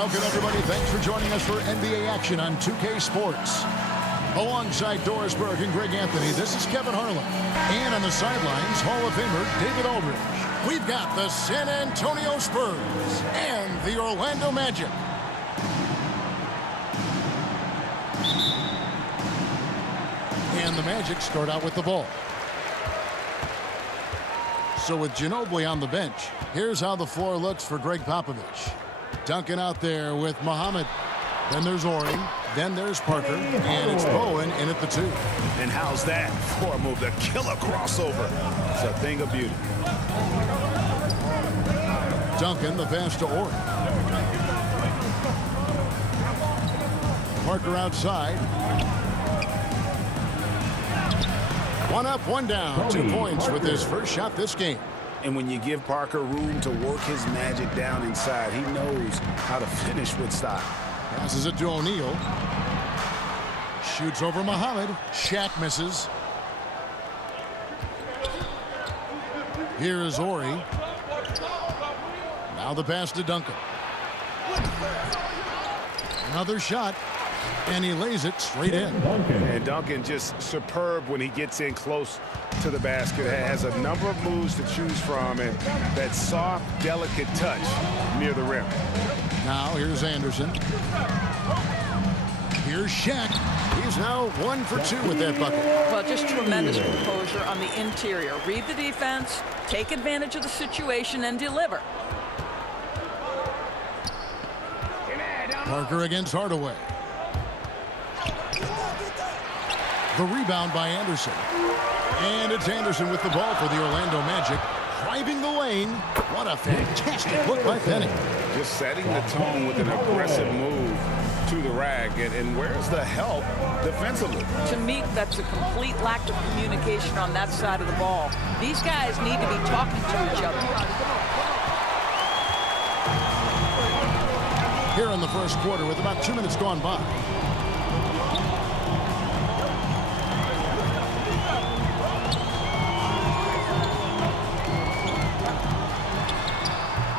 Welcome, everybody. Thanks for joining us for NBA action on 2K Sports. Alongside Doris Burke and Greg Anthony, this is Kevin Harlan. And on the sidelines, Hall of Famer David Aldridge. We've got the San Antonio Spurs and the Orlando Magic. And the Magic start out with the ball. So with Ginobili on the bench, here's how the floor looks for Greg Popovich. Duncan out there with Muhammad. Then there's Ori. Then there's Parker. And it's Bowen in at the 2. And how's that for a move? The killer crossover. It's a thing of beauty. Duncan, the pass to Ori. Parker outside. One up, one down. 2 points with his first shot this game. And when you give Parker room to work his magic down inside, he knows how to finish with style. Passes it to O'Neal. Shoots over Muhammad. Shaq misses. Here is Ori. Now the pass to Duncan. Another shot. And he lays it straight in. And Duncan just superb when he gets in close to the basket. Has a number of moves to choose from, and that soft, delicate touch near the rim. Now here's Anderson. Here's Shaq. He's now 1 for 2 with that bucket. Well, just tremendous composure on the interior. Read the defense, take advantage of the situation, and deliver. Parker against Hardaway. The rebound by Anderson. And it's Anderson with the ball for the Orlando Magic. Driving the lane. What a fantastic look by Penny. Just setting the tone with an aggressive move to the rack. And where's the help defensively? To me, that's a complete lack of communication on that side of the ball. These guys need to be talking to each other. Here in the first quarter with about 2 minutes gone by.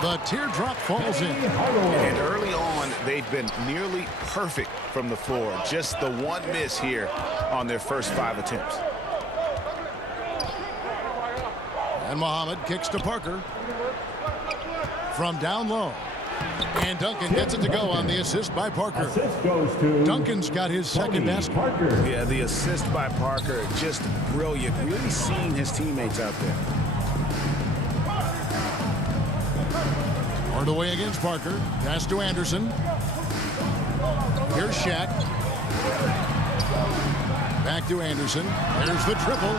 The teardrop falls in. And early on, they've been nearly perfect from the floor. Just the one miss here on their first 5 attempts. And Muhammad kicks to Parker. From down low. And Duncan gets it to go on the assist by Parker. Assist goes to Duncan's got his second basket. Parker. Yeah, the assist by Parker, just brilliant. Really seeing his teammates out there. Hardaway against Parker. Pass to Anderson. Here's Shaq. Back to Anderson. There's the triple.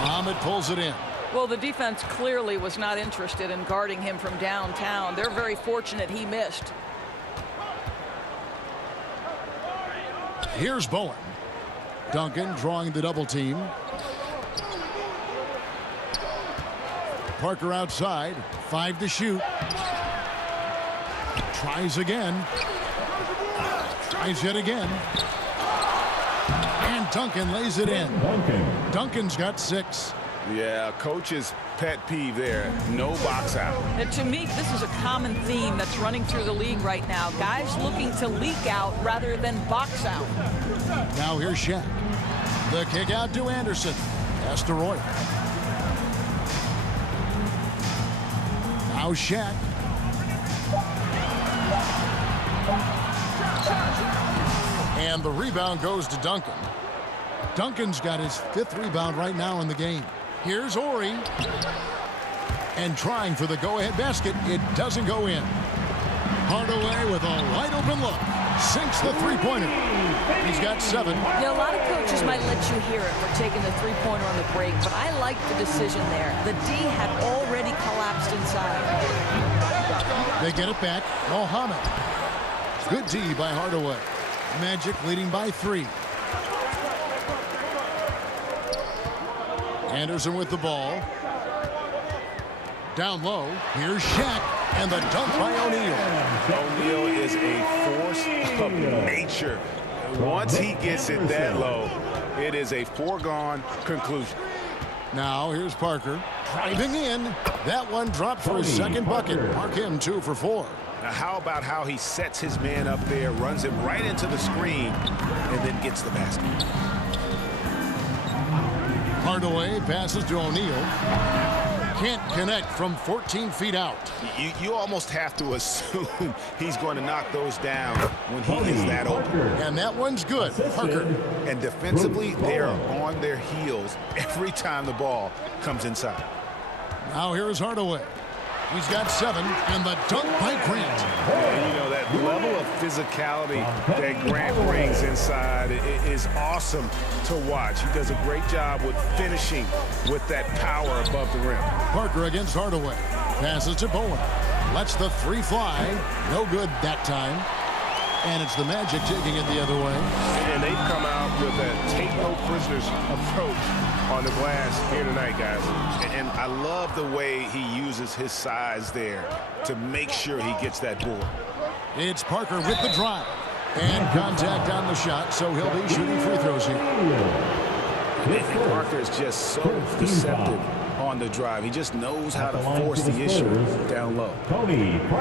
Muhammad pulls it in. Well, the defense clearly was not interested in guarding him from downtown. They're very fortunate he missed. Here's Bowen. Duncan drawing the double team. Parker outside. 5 to shoot. Tries again. Tries yet again. And Duncan lays it in. Duncan's got 6. Yeah, coach's pet peeve there. No box out. And to me, this is a common theme that's running through the league right now. Guys looking to leak out rather than box out. Now here's Shaq. The kick out to Anderson. Pass to Roy. Now Shaq. And the rebound goes to Duncan. Duncan's got his 5th rebound right now in the game. Here's Ori. And trying for the go-ahead basket. It doesn't go in. Hardaway with a wide open look. Sinks the three-pointer. He's got 7. Yeah, a lot of coaches might let you hear it for taking the three-pointer on the break, but I like the decision there. The D had already collapsed inside. They get it back. Mohammed. Good D by Hardaway. Magic leading by 3. Anderson with the ball. Down low. Here's Shaq. And the dunk by O'Neal. O'Neal is a force of nature. Once he gets it that low, it is a foregone conclusion. Now here's Parker driving in. That one dropped for his second bucket. Mark him 2 for 4. Now how about how he sets his man up there, runs him right into the screen, and then gets the basket. Hardaway passes to O'Neal. Can't connect from 14 feet out. You almost have to assume he's going to knock those down when he is that open. And that one's good. Parker. And defensively, they are on their heels every time the ball comes inside. Now here is Hardaway. He's got 7, and the dunk by Grant. And, you know, that level of physicality that Grant brings inside is awesome to watch. He does a great job with finishing with that power above the rim. Parker against Hardaway. Passes to Bowen. Lets the 3 fly. No good that time. And it's the Magic taking it the other way. And they've come out with a take no prisoners approach on the glass here tonight, guys. And I love the way he uses his size there to make sure he gets that board. It's Parker with the drive. And contact on the shot, so he'll be shooting free throws here. And Parker is just so deceptive on the drive. He just knows how to force the issue down low.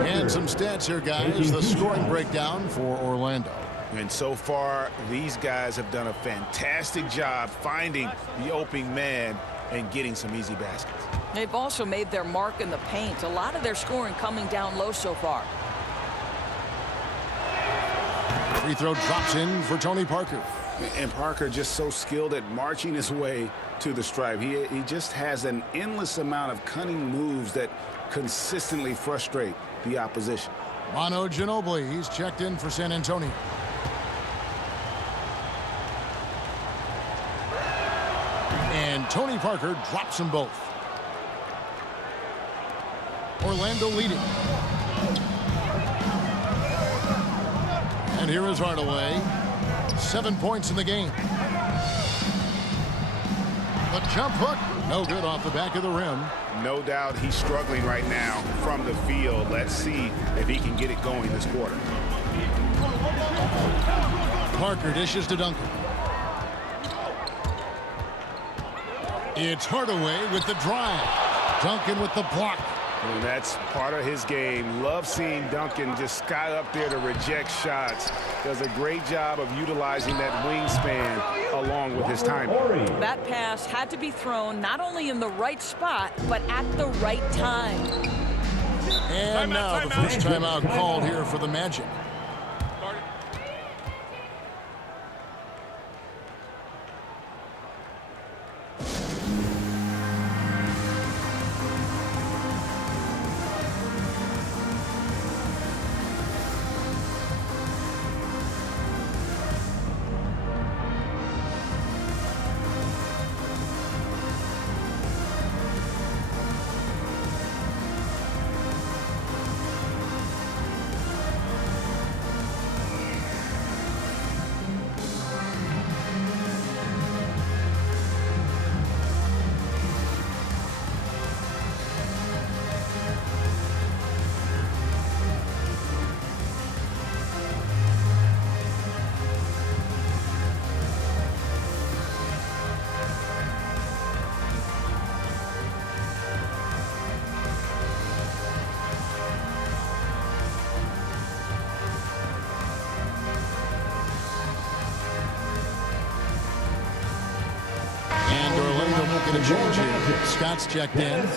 And some stats here, guys. The scoring breakdown for Orlando. And so far, these guys have done a fantastic job finding the opening man and getting some easy baskets. They've also made their mark in the paint. A lot of their scoring coming down low so far. Free throw drops in for Tony Parker. And Parker just so skilled at marching his way to the stripe. He just has an endless amount of cunning moves that consistently frustrate the opposition. Manu Ginobili, he's checked in for San Antonio. And Tony Parker drops them both. Orlando leading. And here is Hardaway. 7 points in the game. The jump hook, no good off the back of the rim. No doubt he's struggling right now from the field. Let's see if he can get it going this quarter. Parker dishes to Duncan. It's Hardaway with the drive. Duncan with the block. And that's part of his game. Love seeing Duncan just sky up there to reject shots. Does a great job of utilizing that wingspan along with his timing. That pass had to be thrown not only in the right spot, but at the right time. And now the first timeout called here for the Magic. Making a change here. Scott's checked in.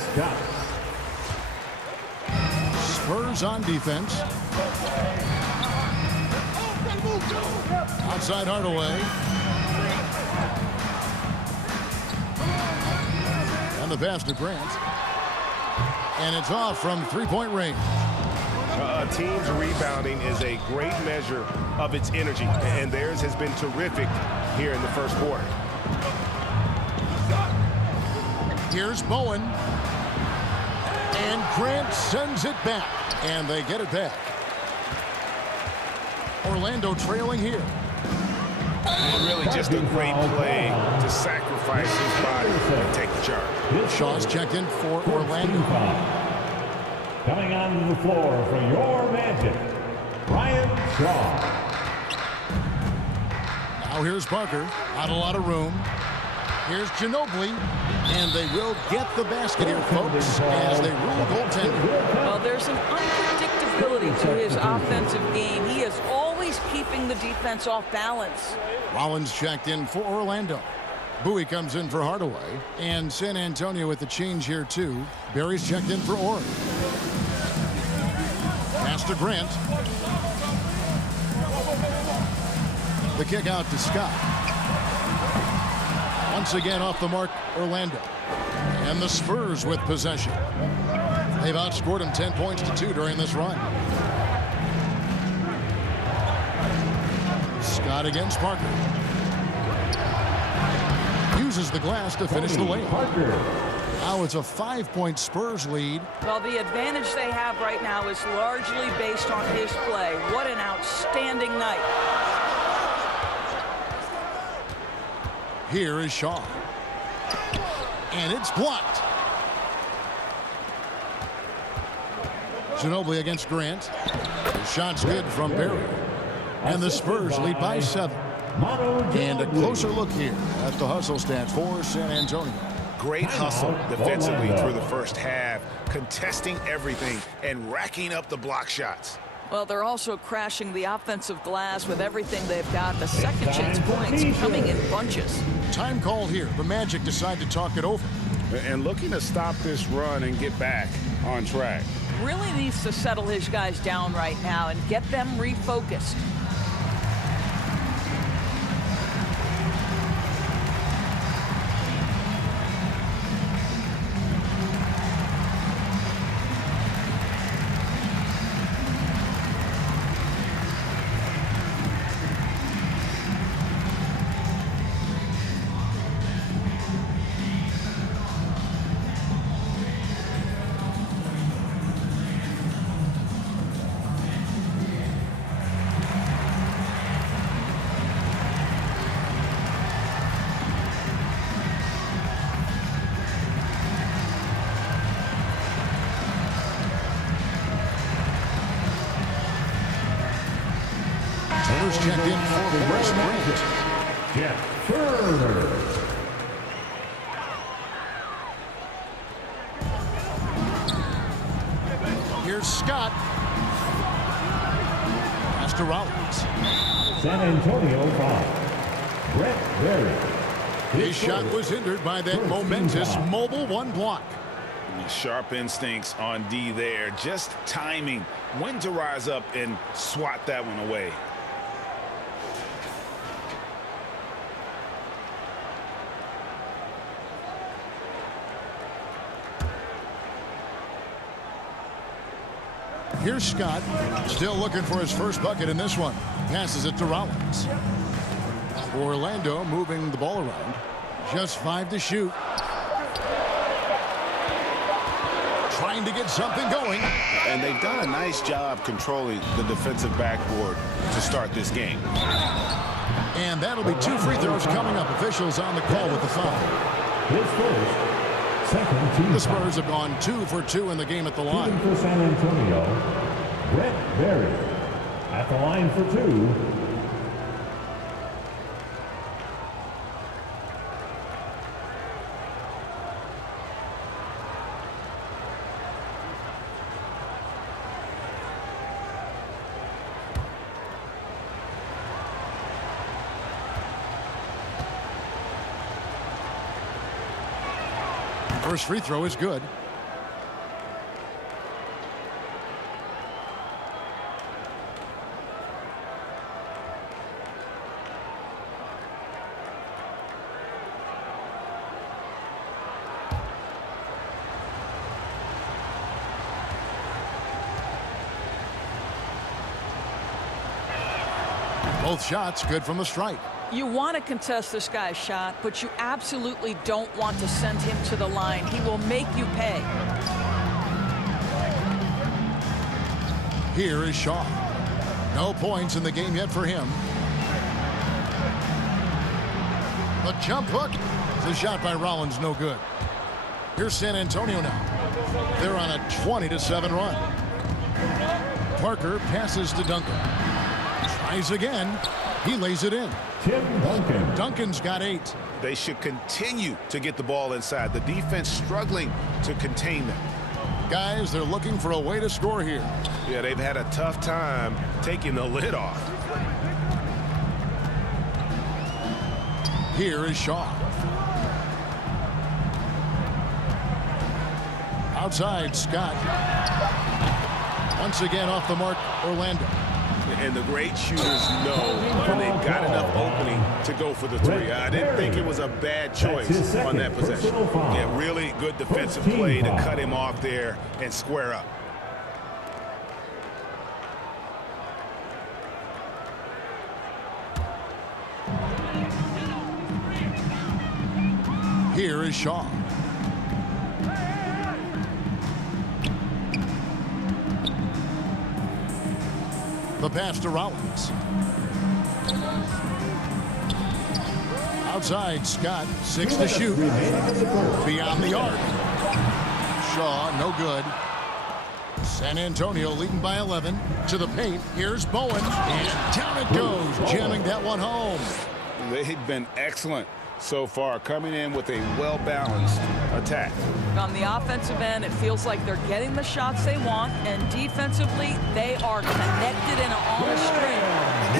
Spurs on defense. Outside Hardaway. And the pass to Grant. And it's off from three-point range. A team's rebounding is a great measure of its energy, and theirs has been terrific here in the first quarter. Here's Bowen. And Grant sends it back. And they get it back. Orlando trailing here. And really just a great play to sacrifice his body and take the charge. Shaw's checked in for Orlando. Coming onto the floor for your Magic, Brian Shaw. Now here's Parker. Not a lot of room. Here's Ginobili, and they will get the basket here, folks, as they rule goaltending. Well, there's an unpredictability to his offensive game. He is always keeping the defense off balance. Rollins checked in for Orlando. Bowie comes in for Hardaway, and San Antonio with the change here, too. Barry's checked in for Ori. Pass to Grant. The kick out to Scott. Once again off the mark, Orlando. And the Spurs with possession. They've outscored them 10 points to 2 during this run. Scott against Parker. Uses the glass to finish the layup. Now it's a 5-point Spurs lead. Well, the advantage they have right now is largely based on his play. What an outstanding night. Here is Shaw. And it's blocked. Ginobili against Grant. The shot's good from Barry. And the Spurs lead by 7. And a closer look here at the hustle stats for San Antonio. Great hustle defensively through the first half, contesting everything and racking up the block shots. Well, they're also crashing the offensive glass with everything they've got. The second chance points coming in bunches. Time called here. The Magic decide to talk it over. And looking to stop this run and get back on track. Really needs to settle his guys down right now and get them refocused. Turner's checked in for West Grant. Jeff Turner. Here's Scott. Pass to Rollins. San Antonio 5. Brett Berry. His shot was hindered by that momentous mobile one block. Sharp instincts on D there. Just timing when to rise up and swat that one away. Here's Scott, still looking for his first bucket in this one. Passes it to Rollins. Orlando moving the ball around. Just 5 to shoot. Trying to get something going. And they've done a nice job controlling the defensive backboard to start this game. And that'll be 2 free throws coming up. Officials on the call with the foul. His first. Second team. The Spurs have gone 2 for 2 in the game at the line. Shooting for San Antonio, Brett Berry. At the line for 2. First free throw is good. Both shots good from the stripe. You want to contest this guy's shot, but you absolutely don't want to send him to the line. He will make you pay. Here is Shaw. No points in the game yet for him. A jump hook. The shot by Rollins, no good. Here's San Antonio now. They're on a 20-7 run. Parker passes to Duncan. Tries again. He lays it in. Tim Duncan. Duncan's got 8. They should continue to get the ball inside. The defense struggling to contain them. Guys, they're looking for a way to score here. Yeah, they've had a tough time taking the lid off. Here is Shaw. Outside, Scott. Once again off the mark, Orlando. And the great shooters know when they've got enough opening to go for the three. I didn't think it was a bad choice on that possession. Yeah, really good defensive play to cut him off there and square up. Here is Shaw. The pass to Rollins. Outside, Scott, 6 to shoot. Beyond the arc. Shaw, no good. San Antonio leading by 11. To the paint, here's Bowen. And down it goes, jamming that one home. They've been excellent so far, coming in with a well-balanced attack. On the offensive end, it feels like they're getting the shots they want, and defensively, they are connected and on a string.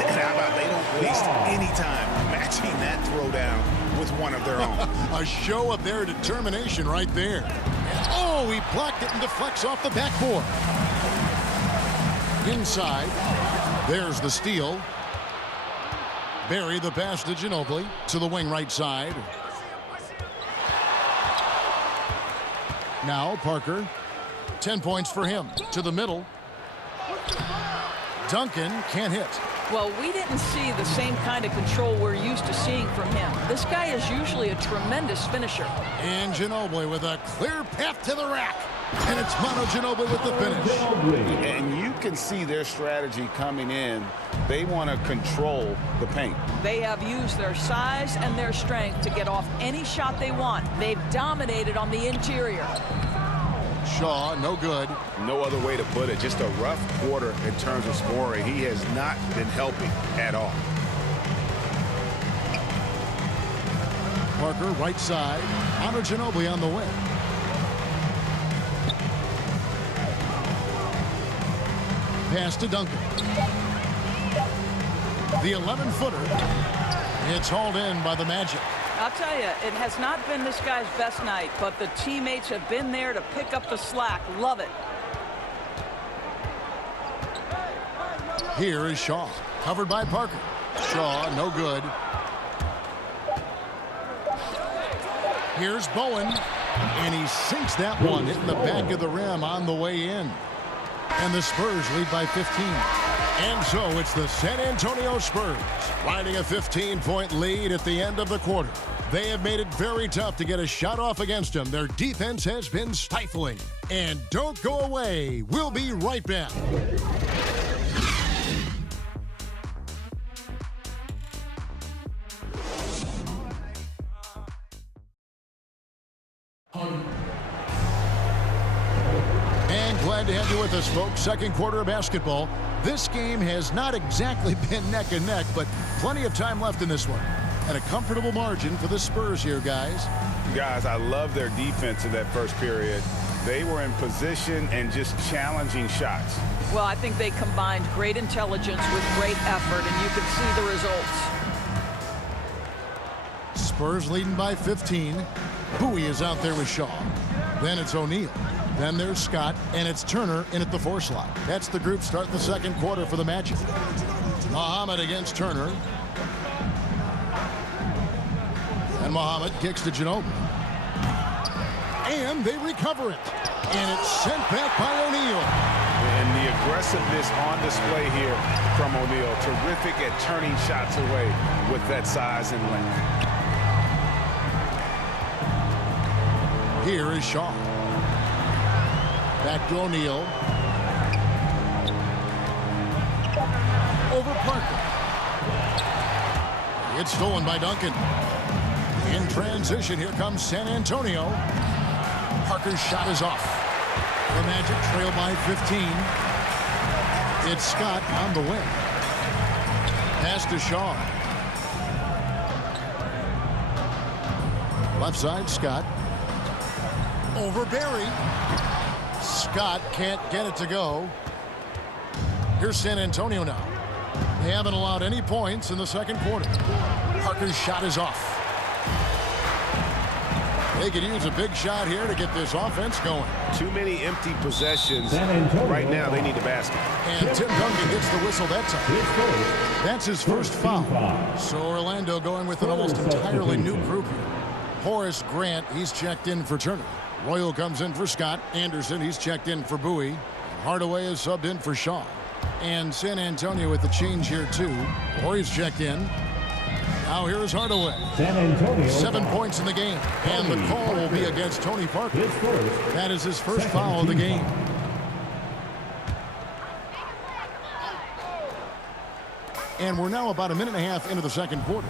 And how about they don't waste any time matching that throwdown with one of their own. A show of their determination right there. And, oh, he blocked it and deflects off the backboard. Inside, there's the steal. Barry the pass to Ginobili to the wing right side. Now Parker. 10 points for him. To the middle. Duncan can't hit. Well, we didn't see the same kind of control we're used to seeing from him. This guy is usually a tremendous finisher. And Ginobili with a clear path to the rack. And it's Manu Ginobili with the finish. And you can see their strategy coming in. They want to control the paint. They have used their size and their strength to get off any shot they want. They've dominated on the interior. Shaw, no good. No other way to put it. Just a rough quarter in terms of scoring. He has not been helping at all. Parker, right side. Manu Ginobili on the wing. Pass to Duncan. The 11-footer. It's hauled in by the Magic. I'll tell you, it has not been this guy's best night, but the teammates have been there to pick up the slack. Love it. Here is Shaw. Covered by Parker. Shaw, no good. Here's Bowen. And he sinks that one, hitting the back of the rim on the way in. And the Spurs lead by 15. And so it's the San Antonio Spurs riding a 15-point lead at the end of the quarter. They have made it very tough to get a shot off against them. Their defense has been stifling. And don't go away. We'll be right back. Glad to have you with us, folks. Second quarter of basketball. This game has not exactly been neck and neck, but plenty of time left in this one. And a comfortable margin for the Spurs here, guys. Guys, I love their defense in that first period. They were in position and just challenging shots. Well, I think they combined great intelligence with great effort, and you can see the results. Spurs leading by 15. Bowie is out there with Shaw. Then it's O'Neal. Then there's Scott, and it's Turner in at the 4 slot. That's the group starting the second quarter for the Magic. Muhammad against Turner. And Muhammad kicks to Ginobili. And they recover it. And it's sent back by O'Neal. And the aggressiveness on display here from O'Neal. Terrific at turning shots away with that size and length. Here is Shaw. Back to O'Neal. Over Parker. It's stolen by Duncan. In transition, here comes San Antonio. Parker's shot is off. The Magic trail by 15. It's Scott on the wing. Pass to Shaw. Left side, Scott. Over Barry. Scott can't get it to go. Here's San Antonio now. They haven't allowed any points in the second quarter. Parker's shot is off. They could use a big shot here to get this offense going. Too many empty possessions. Right now, they need the basket. And Tim Duncan gets the whistle that time. That's his first foul. So Orlando going with an almost entirely new group here. Horace Grant, he's checked in for Turner. Royal comes in for Scott. Anderson, he's checked in for Bowie. Hardaway is subbed in for Shaw. And San Antonio with the change here, too. Horry's checked in. Now here's Hardaway. San Antonio. 7 points in the game. And the call will be against Tony Parker. That is his first foul of the game. And we're now about a minute and a half into the second quarter.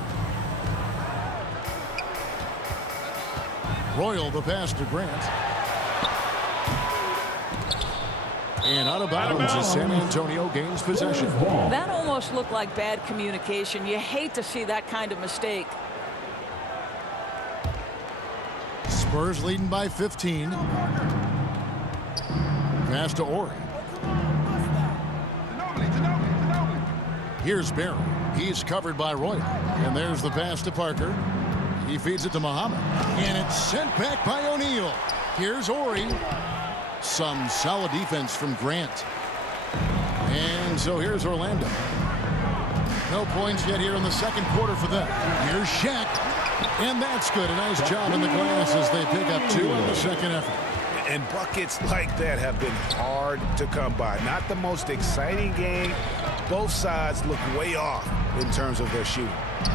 Royal, the pass to Grant. And out of bounds as San Antonio gains possession. That almost looked like bad communication. You hate to see that kind of mistake. Spurs leading by 15. Pass to Ori. Here's Barry. He's covered by Royal. And there's the pass to Parker. He feeds it to Muhammad. And it's sent back by O'Neal. Here's Ori. Some solid defense from Grant. And so here's Orlando. No points yet here in the second quarter for them. Here's Shaq. And that's good. A nice job in the glass as they pick up 2 on the second effort. And buckets like that have been hard to come by. Not the most exciting game. Both sides look way off in terms of their shooting.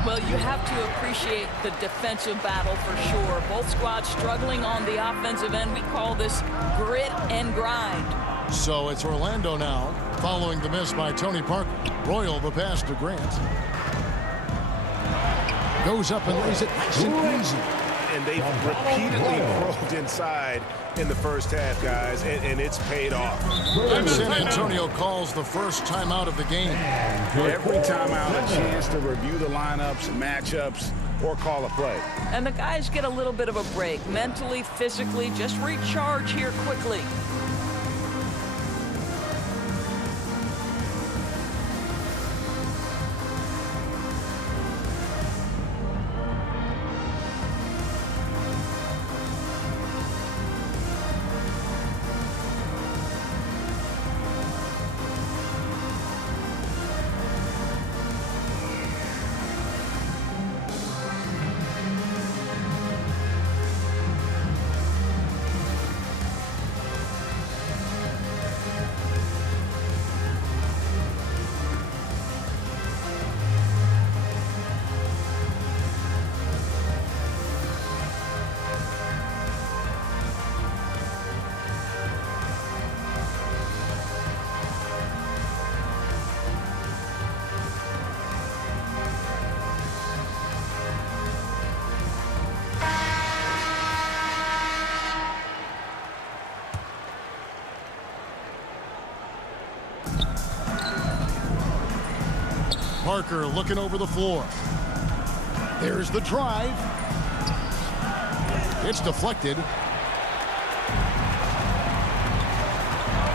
Well, you have to appreciate the defensive battle for sure. Both squads struggling on the offensive end. We call this grit and grind. So it's Orlando now, following the miss by Tony Parker. Royal, the pass to Grant. Goes up and lays it nice and easy. And they've repeatedly probed inside in the first half, guys, and it's paid off. And San Antonio calls the first timeout of the game. Every timeout, a chance to review the lineups, matchups, or call a play. And the guys get a little bit of a break. Mentally, physically, just recharge here quickly. Parker looking over the floor. There's the drive. It's deflected.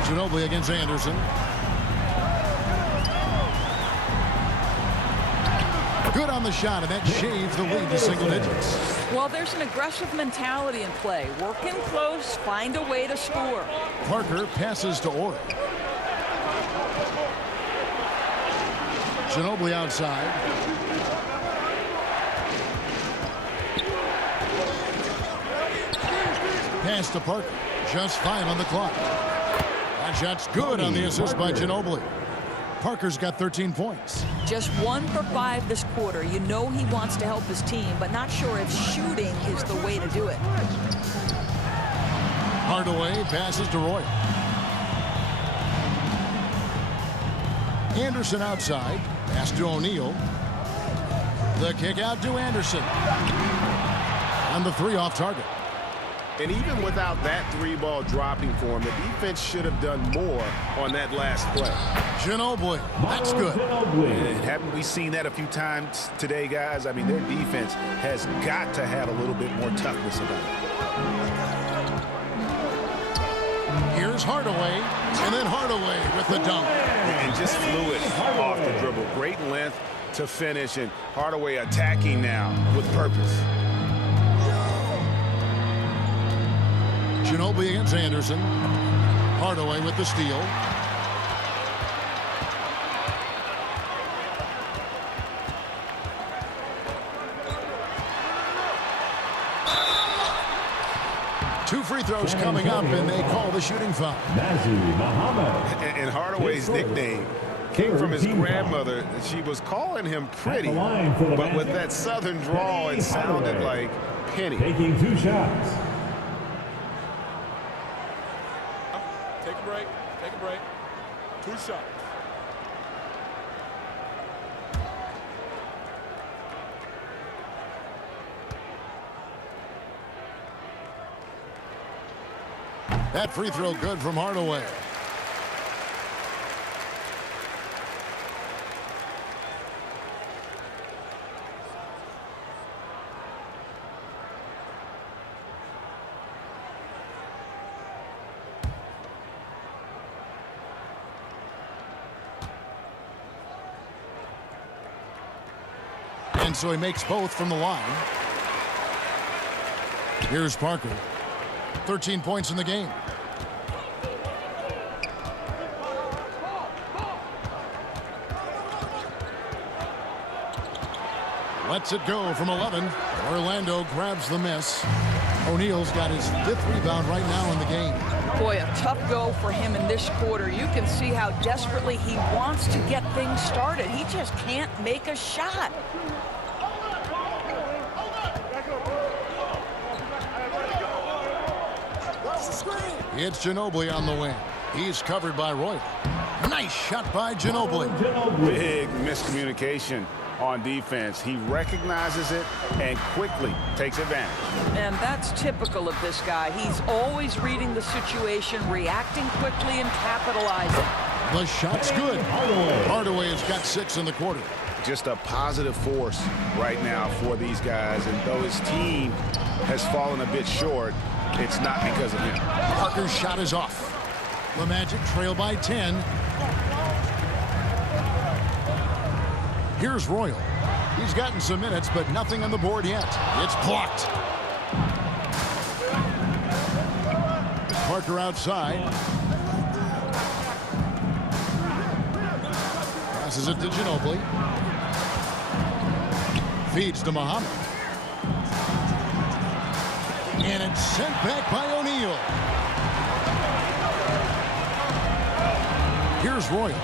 Ginobili against Anderson. Good on the shot, and that shaves the lead to single digits. Well, there's an aggressive mentality in play. Work in close, find a way to score. Parker passes to Ori. Ginobili outside. Pass to Parker. Just 5 on the clock. That shot's good on the assist by Ginobili. Parker's got 13 points. Just 1 for 5 this quarter. You know he wants to help his team, but not sure if shooting is the way to do it. Hardaway passes to Roy. Anderson outside. Pass to O'Neal. The kick out to Anderson. And the 3 off target. And even without that 3-ball dropping for him, the defense should have done more on that last play. Ginobili, that's good. And haven't we seen that a few times today, guys? I mean, their defense has got to have a little bit more toughness about it. Here's Hardaway, and then Hardaway with the dunk. And just fluid off the dribble. Great length to finish, and Hardaway attacking now with purpose. Ginobili against Anderson. Hardaway with the steal. Two free throws coming up, and they call the shooting foul. And Hardaway's nickname came from his grandmother. She was calling him pretty, but with that southern drawl, it sounded like Penny. Taking 2 shots. Take a break. Take a break. 2 shots. That free throw good from Hardaway. And so he makes both from the line. Here's Parker. 13 points in the game. Lets it go from 11. Orlando grabs the miss. O'Neal's got his 5th rebound right now in the game. Boy, a tough go for him in this quarter. You can see how desperately he wants to get things started. He just can't make a shot. It's Ginobili on the wing. He's covered by Roy. Nice shot by Ginobili. Big miscommunication on defense. He recognizes it and quickly takes advantage. And that's typical of this guy. He's always reading the situation, reacting quickly, and capitalizing. The shot's good. Hardaway has got 6 in the quarter. Just a positive force right now for these guys. And though his team has fallen a bit short, it's not because of him. Parker's shot is off. The Magic trail by 10. Here's Royal. He's gotten some minutes, but nothing on the board yet. It's blocked. Parker outside. Passes it to Ginobili. Feeds to Muhammad. And it's sent back by O'Neal. Here's Royal.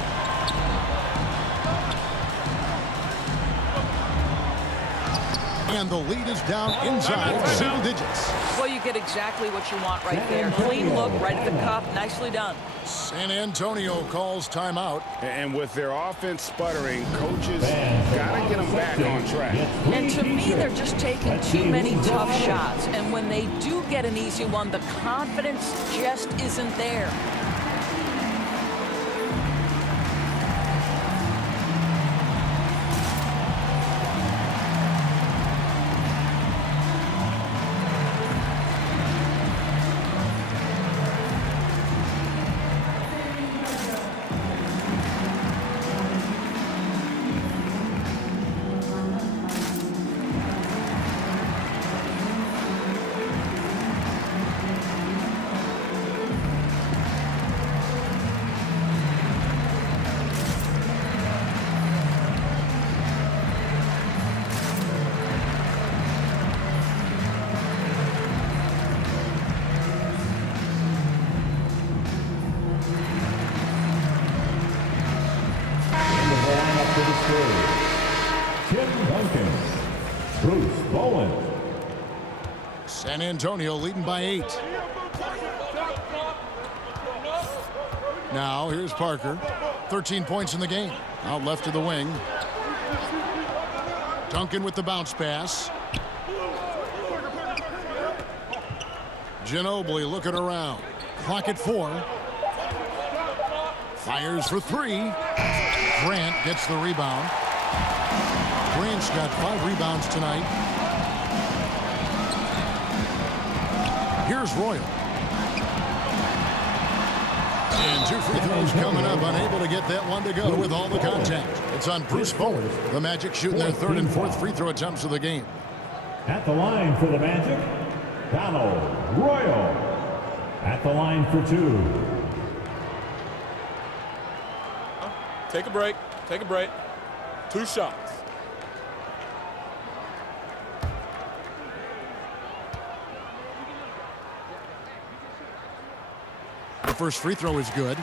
And the lead is down inside single digits. Well, you get exactly what you want right there. Clean look, right at the cup. Nicely done. San Antonio calls timeout. And with their offense sputtering, coaches got to get them back on track. And to me, they're just taking too many tough shots. And when they do get an easy one, the confidence just isn't there. San Antonio leading by 8. Now here's Parker. 13 points in the game. Out left to the wing. Duncan with the bounce pass. Ginobili looking around. Clock at 4. Fires for 3. Grant gets the rebound. Grant's got 5 rebounds tonight. Here's Royal. And 2 free throws coming up. Unable to get that one to go with all the contact. It's on Bruce Bowen. The Magic shooting their 3rd and 4th free throw attempts of the game. At the line for the Magic, Donald Royal. At the line for 2. Take a break. Take a break. 2 shots. The first free throw is good.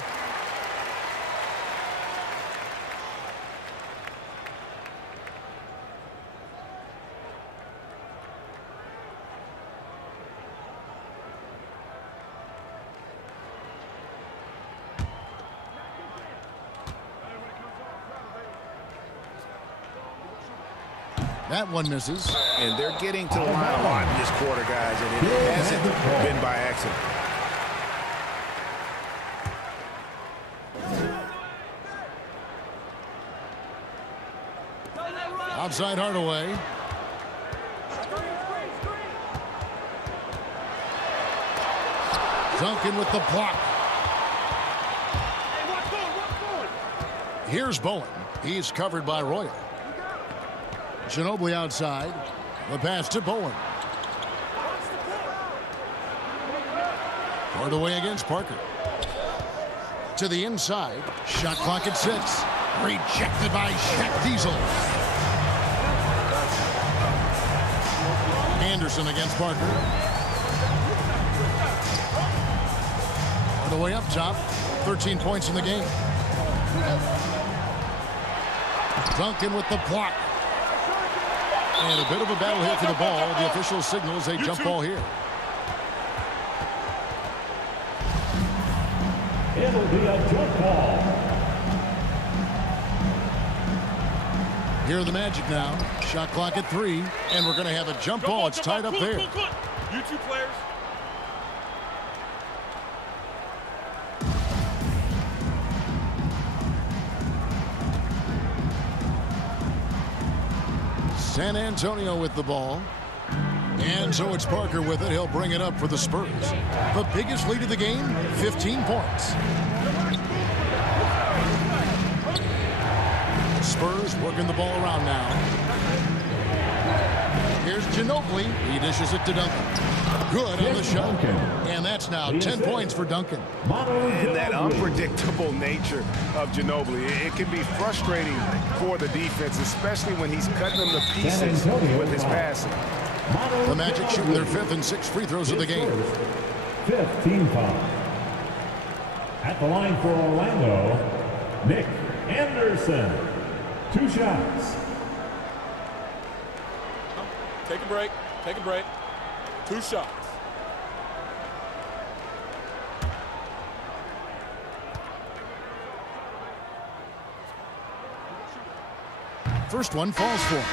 That one misses. And they're getting to the line a lot in this quarter, guys, and it hasn't been by accident. Outside Hardaway. Duncan with the block. Here's Bowen. He's covered by Royal. Ginobili outside. The pass to Bowen. Hardaway against Parker. To the inside. Shot clock at 6. Rejected by Shaq Diesel. Anderson against Parker. Hardaway up top. 13 points in the game. Duncan with the block. And a bit of a battle here for the ball. The official signals a jump ball here. It'll be a jump ball. Here are the Magic now. Shot clock at 3. And we're going to have a jump ball. It's tied up there. You 2 players. San Antonio with the ball. And so it's Parker with it. He'll bring it up for the Spurs. The biggest lead of the game, 15 points. Spurs working the ball around now. Here's Ginobili. He dishes it to Duncan. Good on the shot. And that's now 10 points for Duncan. And that unpredictable nature of Ginobili, it can be frustrating for the defense, especially when he's cutting them to pieces with his passing. The Magic shooting their 5th and 6th free throws of the game. 15 fouls. At the line for Orlando, Nick Anderson. 2 shots. Take a break. Take a break. 2 shots. First one falls for him.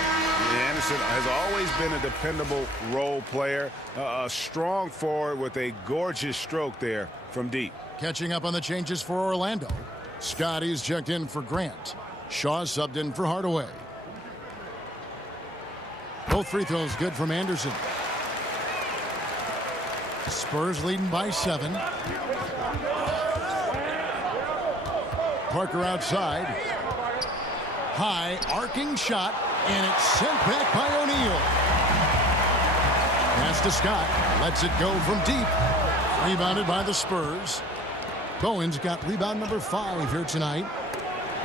Anderson has always been a dependable role player, a strong forward with a gorgeous stroke there from deep. Catching up on the changes for Orlando. Scotty's checked in for Grant. Shaw subbed in for Hardaway. Both free throws good from Anderson. Spurs leading by 7. Parker outside. High arcing shot, and it's sent back by O'Neal. Pass to Scott. Lets it go from deep. Rebounded by the Spurs. Bowen's got rebound number 5 here tonight.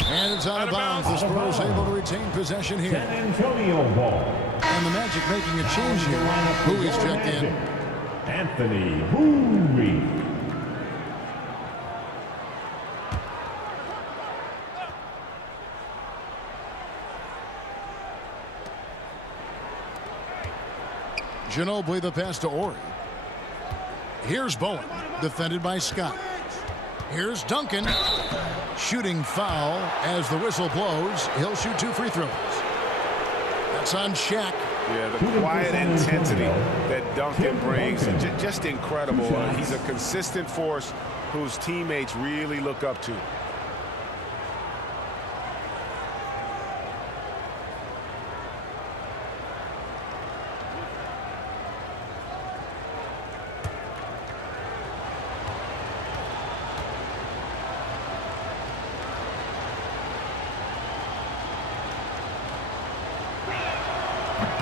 And it's out of bounds. The Spurs able to retain possession here. San Antonio ball. And the Magic making a change here. Who is checked in? Anthony Bowie. Ginobili the pass to Ori. Here's Bowen, defended by Scott. Here's Duncan. Shooting foul as the whistle blows. He'll shoot 2 free throws. That's on Shaq. Yeah, the quiet intensity that Duncan brings, just incredible. He's a consistent force whose teammates really look up to.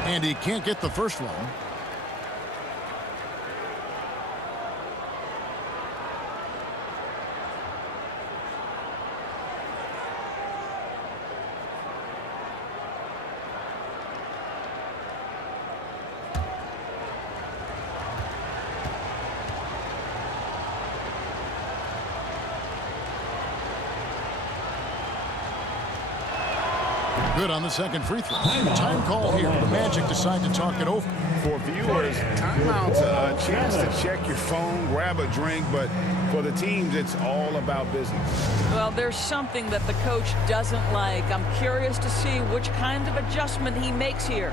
And he can't get the first one. Good on the second free throw. Time call here. The Magic decide to talk it over. For viewers, timeout's a chance to check your phone, grab a drink, but for the teams, it's all about business. Well, there's something that the coach doesn't like. I'm curious to see which kind of adjustment he makes here.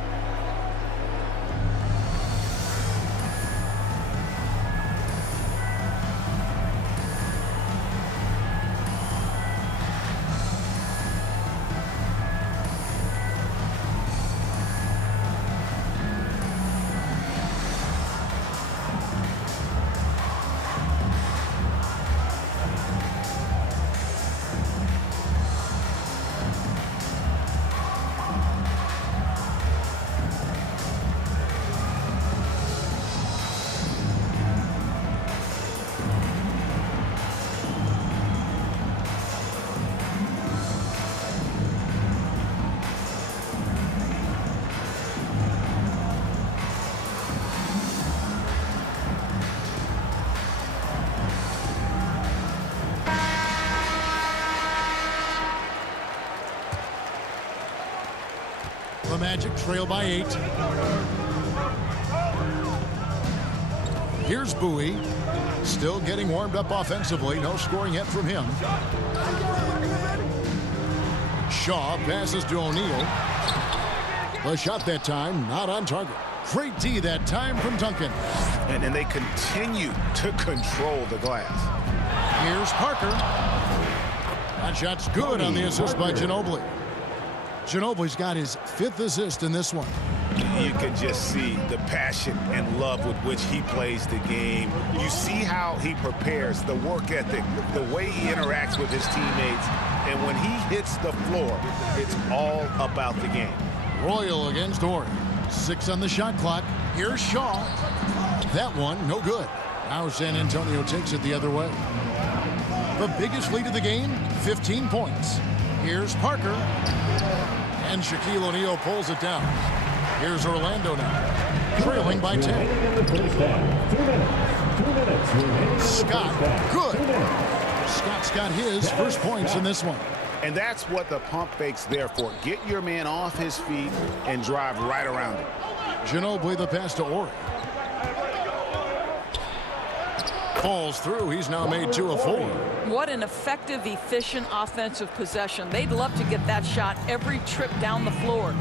The Magic trail by 8. Here's Bowie. Still getting warmed up offensively. No scoring yet from him. Shaw passes to O'Neal. The shot that time not on target. Great D that time from Duncan. And they continue to control the glass. Here's Parker. That shot's good on the assist by Ginobili. Ginobili's got his 5th assist in this one. You can just see the passion and love with which he plays the game. You see how he prepares, the work ethic, the way he interacts with his teammates. And when he hits the floor, it's all about the game. Royal against Horry. 6 on the shot clock. Here's Shaw. That one, no good. Now San Antonio takes it the other way. The biggest lead of the game, 15 points. Here's Parker. And Shaquille O'Neal pulls it down. Here's Orlando now, trailing by 10. Scott, good. Scott's got his first points in this one. And that's what the pump fake's there for. Get your man off his feet and drive right around him. Ginobili the pass to Horry. Falls through. He's now made 2 of 4. What an effective, efficient offensive possession. They'd love to get that shot every trip down the floor.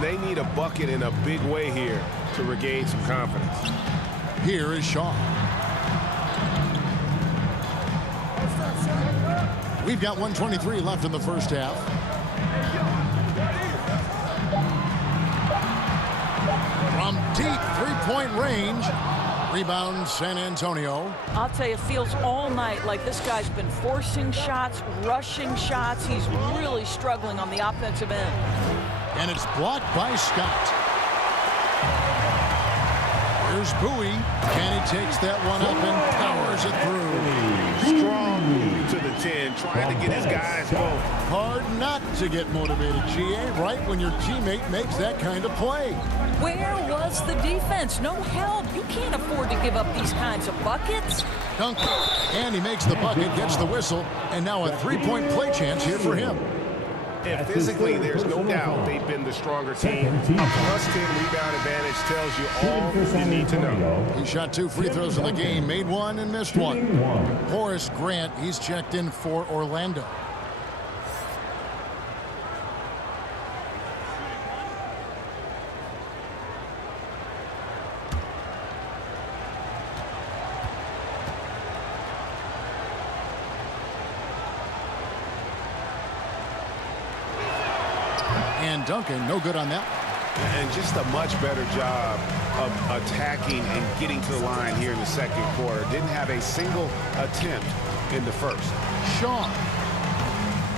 They need a bucket in a big way here to regain some confidence. Here is Shaw. We've got 1:23 left in the first half. From deep three-point range. Rebound San Antonio. I'll tell you, it feels all night like this guy's been forcing shots, rushing shots. He's really struggling on the offensive end. And it's blocked by Scott. Here's Bowie. And he takes that one up and powers it through. Strong move to the 10, trying to get his guys going. Hard not to get motivated, GA, right when your teammate makes that kind of play. Where was the defense? No help. You can't afford to give up these kinds of buckets. Duncan. And he makes the bucket, gets the whistle, and now a three-point play chance here for him. And physically, there's no doubt they've been the stronger team. A +10 rebound advantage tells you all you need to know. He shot 2 free throws in the game, made 1 and missed 1. Horace Grant, he's checked in for Orlando. And Duncan, no good on that. And just a much better job of attacking and getting to the line here in the second quarter. Didn't have a single attempt in the first. Shaw.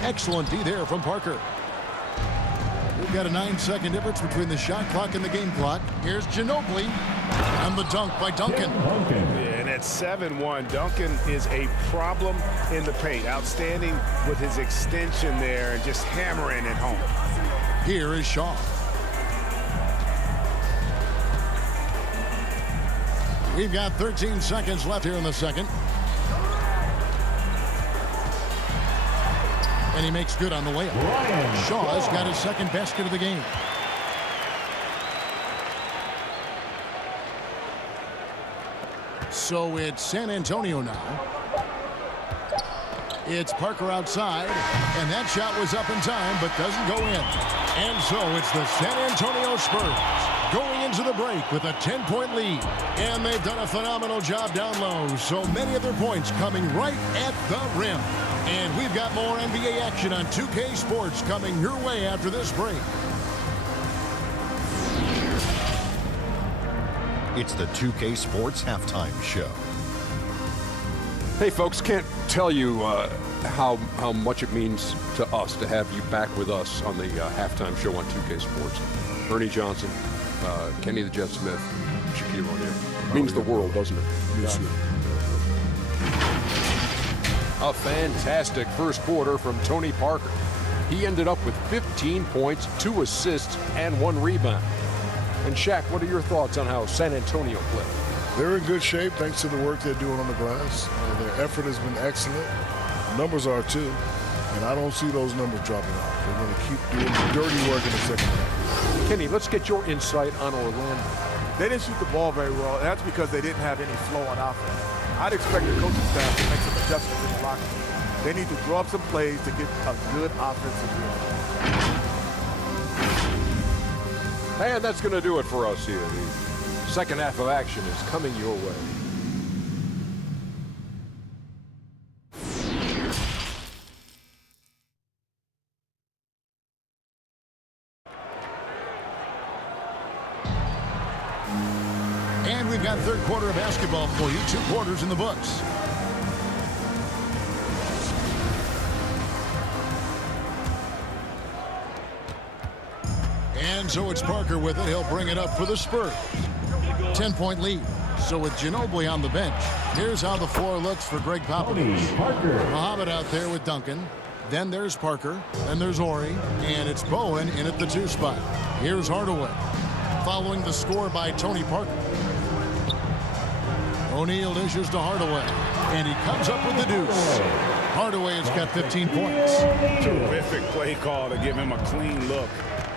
Excellent D there from Parker. We've got a 9-second difference between the shot clock and the game clock. Here's Ginobili. And the dunk by Duncan. Yeah, and at 7-1, Duncan is a problem in the paint. Outstanding with his extension there and just hammering it home. Here is Shaw. We've got 13 seconds left here in the second. And he makes good on the layup. Shaw's got his second basket of the game. So it's San Antonio now. It's Parker outside, and that shot was up in time, but doesn't go in. And so it's the San Antonio Spurs going into the break with a 10-point lead. And they've done a phenomenal job down low, so many of their points coming right at the rim. And we've got more NBA action on 2K Sports coming your way after this break. It's the 2K Sports Halftime Show. Hey, folks, can't tell you how much it means to us to have you back with us on the halftime show on 2K Sports. Ernie Johnson, Kenny the Jet Smith, Shaquille O'Neal. Means the world, doesn't it? Yes, sir. A fantastic first quarter from Tony Parker. He ended up with 15 points, 2 assists, and 1 rebound. And Shaq, what are your thoughts on how San Antonio played? They're in good shape thanks to the work they're doing on the glass. Their effort has been excellent. Numbers are too. And I don't see those numbers dropping off. They're going to keep doing the dirty work in the second half. Kenny, let's get your insight on Orlando. They didn't shoot the ball very well, and that's because they didn't have any flow on offense. I'd expect the coaching staff to make some adjustments in the locker room. They need to draw up some plays to get a good offensive rebound. And that's going to do it for us here. The second half of action is coming your way. And we've got third quarter of basketball for you. 2 quarters in the books. And so it's Parker with it. He'll bring it up for the Spurs. 10-point lead. So with Ginobili on the bench, here's how the floor looks for Greg Popovich. Muhammad out there with Duncan. Then there's Parker. Then there's Ori. And it's Bowen in at the 2 spot. Here's Hardaway. Following the score by Tony Parker. O'Neal dishes to Hardaway. And he comes up with the deuce. Hardaway has got 15 points. Terrific play call to give him a clean look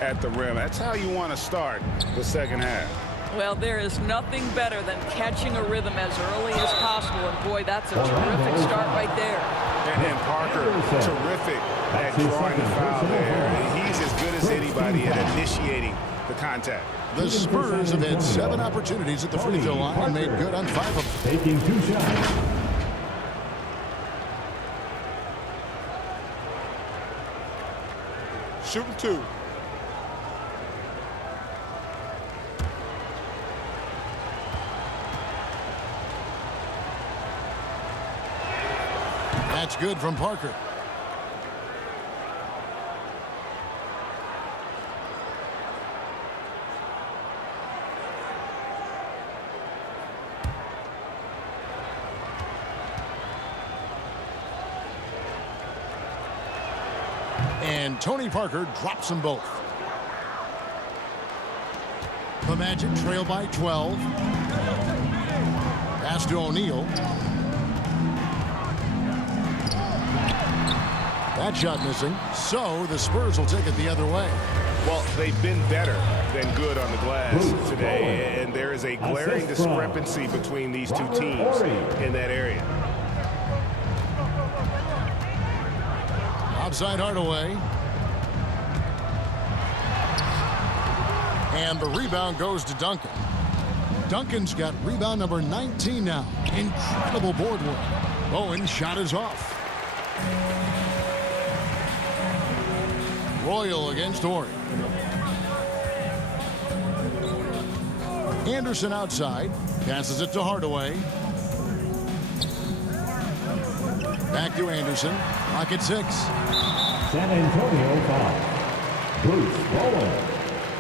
at the rim. That's how you want to start the second half. Well, there is nothing better than catching a rhythm as early as possible. And, boy, that's a terrific start right there. And Parker, terrific at drawing the foul there. And he's as good as anybody at initiating the contact. The Spurs have had 7 opportunities at the free throw line and made good on 5 of them. Taking 2 shots. Shooting 2. That's good from Parker. And Tony Parker drops them both. The Magic trail by 12. Pass to O'Neal. That shot missing. So the Spurs will take it the other way. Well, they've been better than good on the glass today, and there is a glaring discrepancy between these two teams in that area. Outside Hardaway. And the rebound goes to Duncan. Duncan's got rebound number 19 now. Incredible board work. Bowen's shot is off. Royal against Horry. Anderson outside. Passes it to Hardaway. Back to Anderson. Clock at 6. San Antonio foul. Bruce Bowen.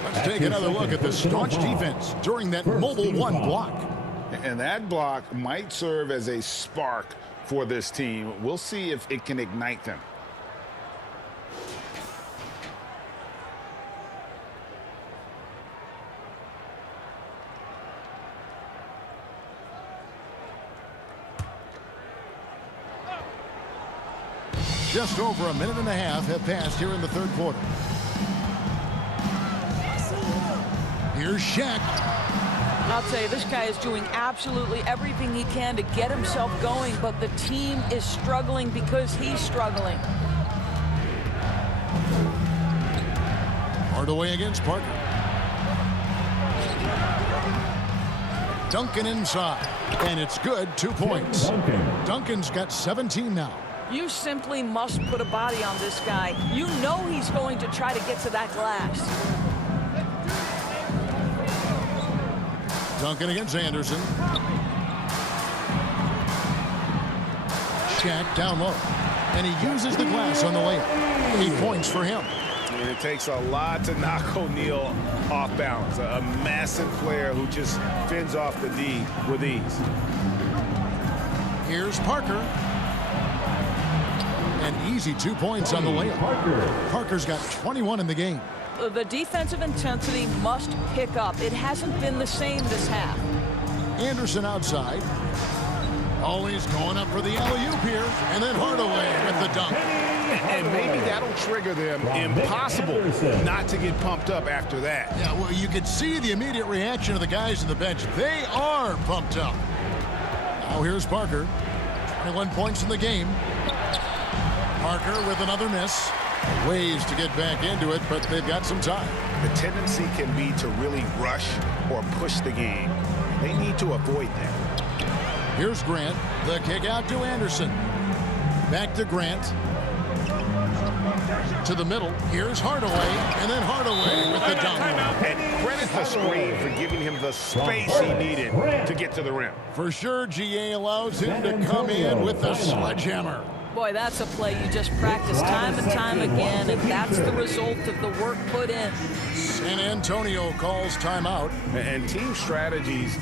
Let's take another look at the staunch defense during that mobile 1 block. And that block might serve as a spark for this team. We'll see if it can ignite them. Just over a minute and a half have passed here in the third quarter. Here's Shaq. I'll tell you, this guy is doing absolutely everything he can to get himself going, but the team is struggling because he's struggling. Hardaway against Parker. Duncan inside, and it's good. 2 points. Duncan's got 17 now. You simply must put a body on this guy. You know he's going to try to get to that glass. Duncan against Anderson. Shaq down low. And he uses the glass on the layup. 8 points for him. And it takes a lot to knock O'Neal off balance. A massive player who just fends off the D with ease. Here's Parker. An easy 2 points on the layup. Parker's got 21 in the game. The defensive intensity must pick up. It hasn't been the same this half. Anderson outside. Always going up for the alley-oop here. And then Hardaway with the dunk. And maybe that'll trigger them. Impossible not to get pumped up after that. Yeah, well, you could see the immediate reaction of the guys on the bench. They are pumped up. Now here's Parker. 21 points in the game. Parker with another miss. Ways to get back into it, but they've got some time. The tendency can be to really rush or push the game. They need to avoid that. Here's Grant. The kick out to Anderson. Back to Grant. To the middle. Here's Hardaway. And then Hardaway with the dunk. And credit the screen for giving him the space he needed to get to the rim. For sure, GA allows him to come in with the sledgehammer. Boy, that's a play you just practice time and time again, and that's the result of the work put in. San Antonio calls timeout. And team strategies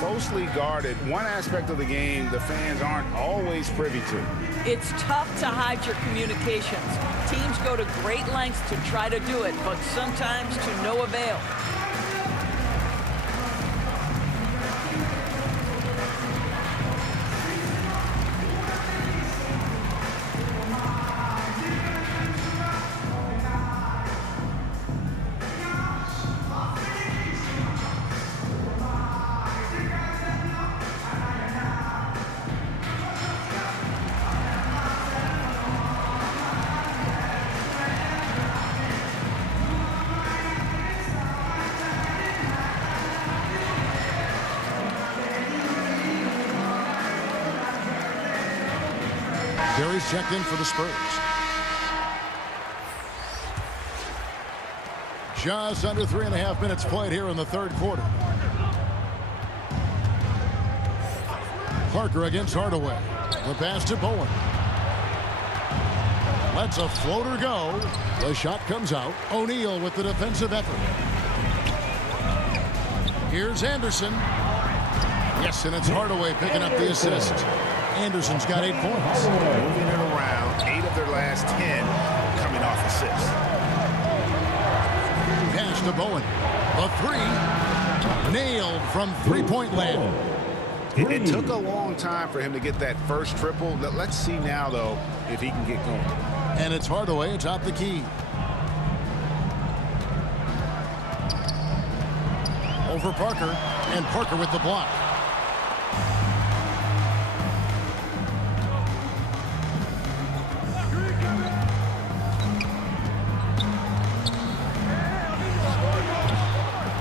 closely guarded. One aspect of the game the fans aren't always privy to. It's tough to hide your communications. Teams go to great lengths to try to do it, but sometimes to no avail. Gary's checked in for the Spurs. Just under 3.5 minutes played here in the third quarter. Parker against Hardaway. The pass to Bowen. Lets a floater go. The shot comes out. O'Neal with the defensive effort. Here's Anderson. Yes, and it's Hardaway picking up the assist. Anderson's got 8 points. Moving it around, 8 of their last 10 coming off assists. Pass to Bowen. The 3. Nailed from three-point land. It took a long time for him to get that first triple. Let's see now, though, if he can get going. And it's Hardaway atop the key. Over Parker, and Parker with the block.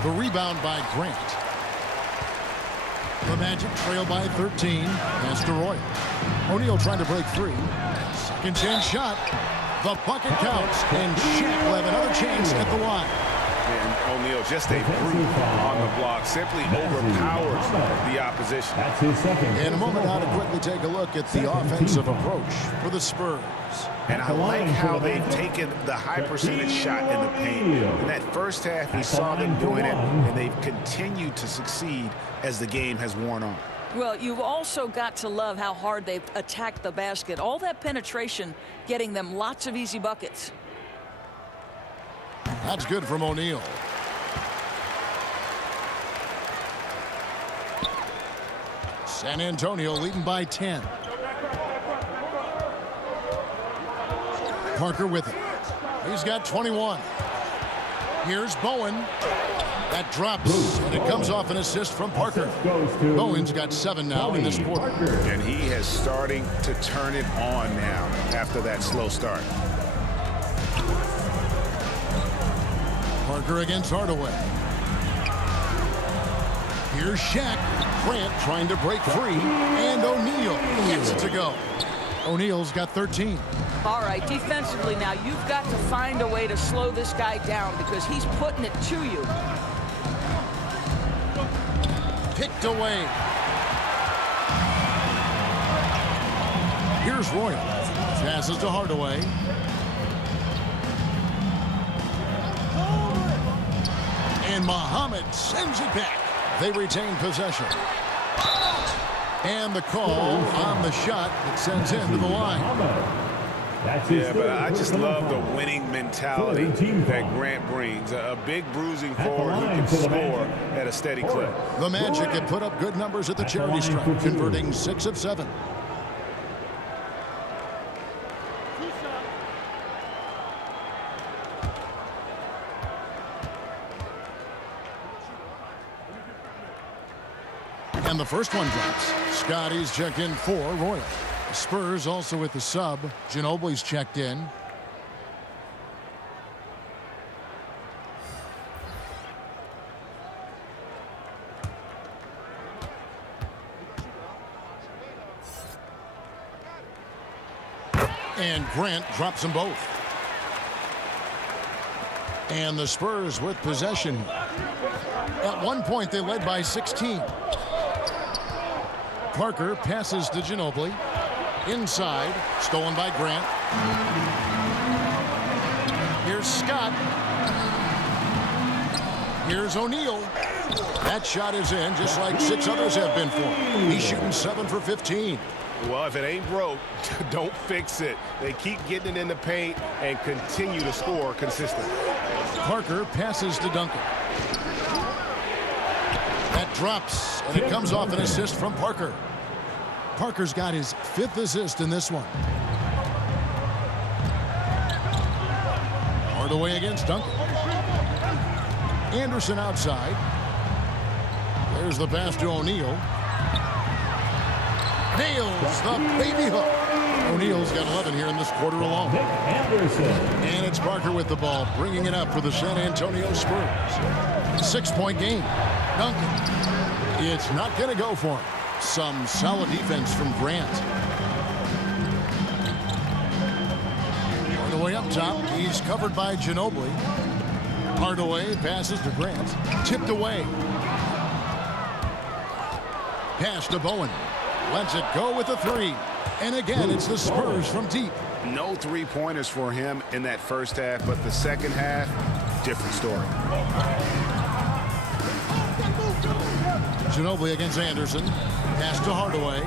The rebound by Grant. The Magic trail by 13. Pass to Roy. O'Neal trying to break free. Second chance shot. The bucket counts, and Shaq will have another chance at the line. And O'Neal, just a brute on the block, simply overpowers the opposition. That's his second. In a moment now to quickly take a look at the offensive approach for the Spurs. And I like how they've taken the high percentage shot in the paint. In that first half, we saw them doing it, and they've continued to succeed as the game has worn on. Well, you've also got to love how hard they've attacked the basket. All that penetration getting them lots of easy buckets. That's good from O'Neal. San Antonio leading by 10. Parker with it. He's got 21. Here's Bowen. That drops, and it comes off an assist from Parker. Bowen's got 7 now in this quarter. And he is starting to turn it on now after that slow start. Parker against Hardaway. Here's Shaq. Grant trying to break free, and O'Neal gets it to go. O'Neal's got 13. All right, defensively now, you've got to find a way to slow this guy down because he's putting it to you. Picked away. Here's Royal. Passes to Hardaway. And Muhammad sends it back. They retain possession. And the call on the shot that sends him to the line. Yeah, but I just love the winning mentality that Grant brings. A big bruising forward who can score at a steady clip. The Magic have put up good numbers at the charity stripe, converting 6 of 7. And the first one drops. Scotty's checked in for Royal. The Spurs also with the sub. Ginobili's checked in. And Grant drops them both. And the Spurs with possession. At one point, they led by 16. Parker passes to Ginobili. Inside, stolen by Grant. Here's Scott. Here's O'Neal. That shot is in, just like 6 others have been for him. He's shooting 7 for 15. Well, if it ain't broke, don't fix it. They keep getting it in the paint and continue to score consistently. Parker passes to Duncan. That drops, and it comes off an assist from Parker. Parker's got his 5th assist in this one. Hardaway against Duncan. Anderson outside. There's the pass to O'Neal. Nails the baby hook. O'Neal's got 11 here in this quarter alone. And it's Parker with the ball, bringing it up for the San Antonio Spurs. 6-point game. Duncan. It's not going to go for him. Some solid defense from Grant. Hardaway up top. He's covered by Ginobili. Hardaway passes to Grant. Tipped away. Pass to Bowen. Lets it go with a 3. And again, it's the Spurs from deep. No 3-pointers for him in that first half, but the second half, different story. Ginobili against Anderson. Pass to Hardaway.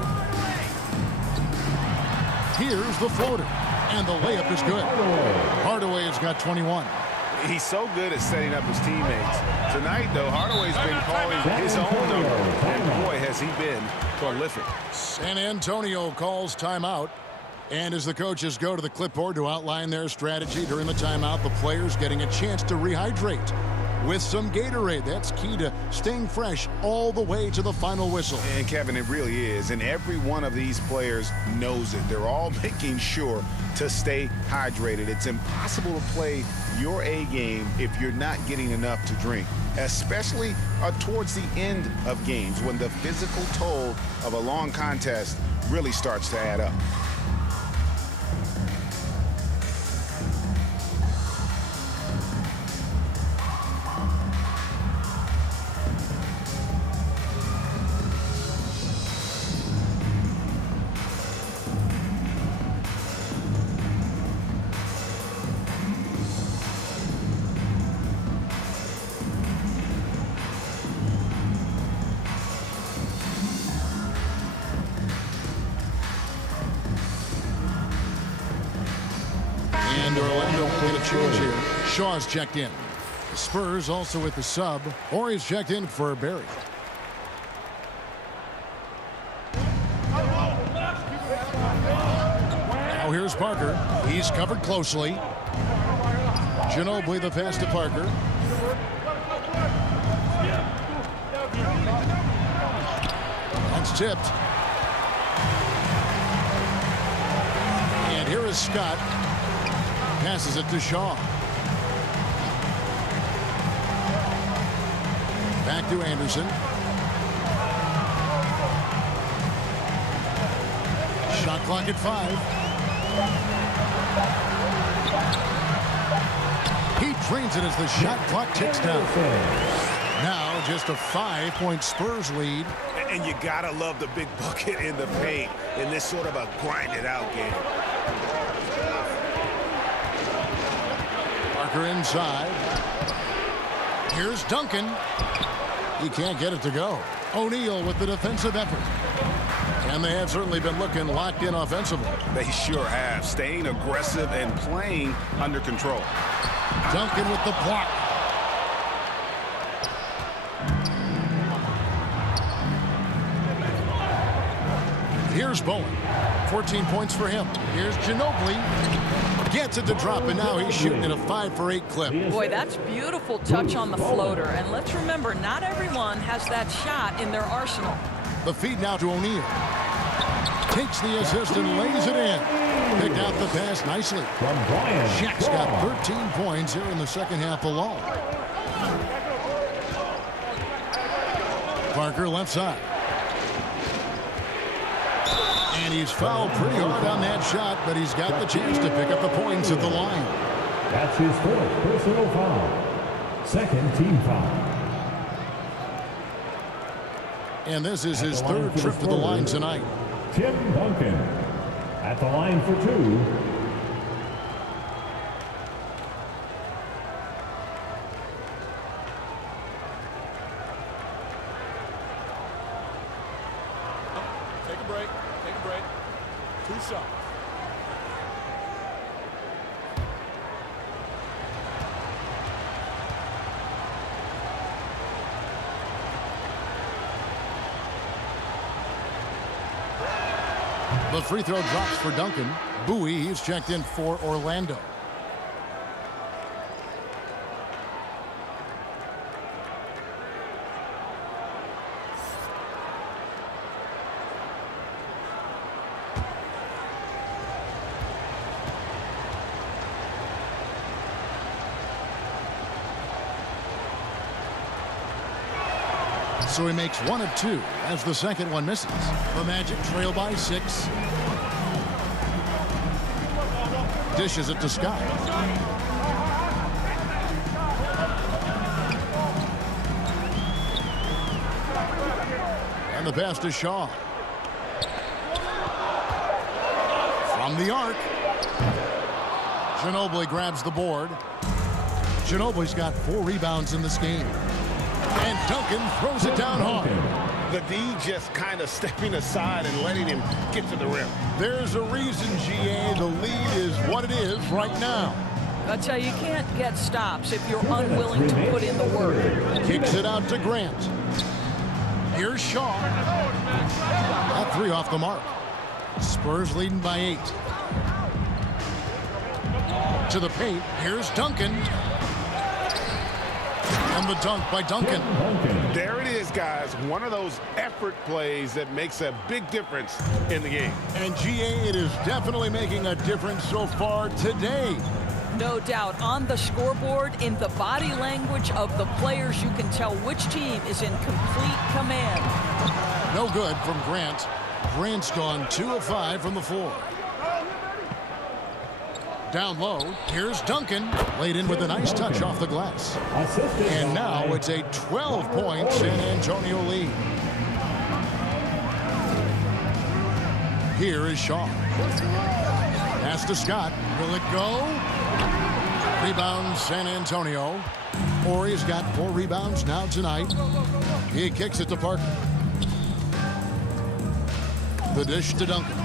Here's the floater. And the layup is good. Hardaway has got 21. He's so good at setting up his teammates. Tonight, though, Hardaway's been calling his own number. And boy, has he been prolific. San Antonio calls timeout. And as the coaches go to the clipboard to outline their strategy during the timeout, the players getting a chance to rehydrate with some Gatorade. That's key to staying fresh all the way to the final whistle. And Kevin, it really is. And every one of these players knows it. They're all making sure to stay hydrated. It's impossible to play your A game if you're not getting enough to drink, especially towards the end of games when the physical toll of a long contest really starts to add up. making a change here. Shaw's checked in. The Spurs also with the sub. Horry's checked in for Barry. Now here's Parker. He's covered closely. Ginobili the pass to Parker. That's tipped. And here is Scott. Passes it to Shaw. Back to Anderson. Shot clock at 5. He drains it as the shot clock ticks down. Now just a 5-point Spurs lead. And you gotta love the big bucket in the paint in this sort of a grinded out game. Parker inside. Here's Duncan. He can't get it to go. O'Neal with the defensive effort. And they have certainly been looking locked in offensively. They sure have. Staying aggressive and playing under control. Duncan with the block. Here's Bowen. 14 points for him. Here's Ginobili. Gets it to drop, and now he's shooting at a 5-for-8 clip. Boy, that's beautiful touch on the floater. And let's remember, not everyone has that shot in their arsenal. The feed now to O'Neal. Takes the assist and lays it in. Picked out the pass nicely. Shaq's got 13 points here in the second half alone. Parker left side. And he's fouled pretty hard on that shot, but he's got the chance to pick up the points at the line. That's his fourth personal foul. Second team foul. And this is his third trip to the line tonight. Tim Duncan at the line for 2. Take a break. Take a break. 2 shots. The free throw drops for Duncan. Bowie, he's checked in for Orlando. So he makes 1 of 2 as the second one misses. The Magic trail by 6. Dishes it to Scott. And the pass to Shaw. From the arc. Ginobili grabs the board. Ginobili's got 4 rebounds in this game. And Duncan throws it down hard. The D just kind of stepping aside and letting him get to the rim. There's a reason, GA, the lead is what it is right now. I tell you, you can't get stops if you're unwilling to put in the work. Kicks it out to Grant. Here's Shaw. That 3 off the mark. Spurs leading by 8. To the paint. Here's Duncan. And the dunk by Duncan. There it is, guys. One of those effort plays that makes a big difference in the game. And GA, it is definitely making a difference so far today. No doubt. On the scoreboard, in the body language of the players, you can tell which team is in complete command. No good from Grant. Grant's gone 2 of 5 from the floor. Down low, here's Duncan. Laid in with a nice touch off the glass. And now it's a 12-point San Antonio lead. Here is Shaw. Pass to Scott. Will it go? Rebound San Antonio. Horry's got 4 rebounds now tonight. He kicks it to Parker. The dish to Duncan.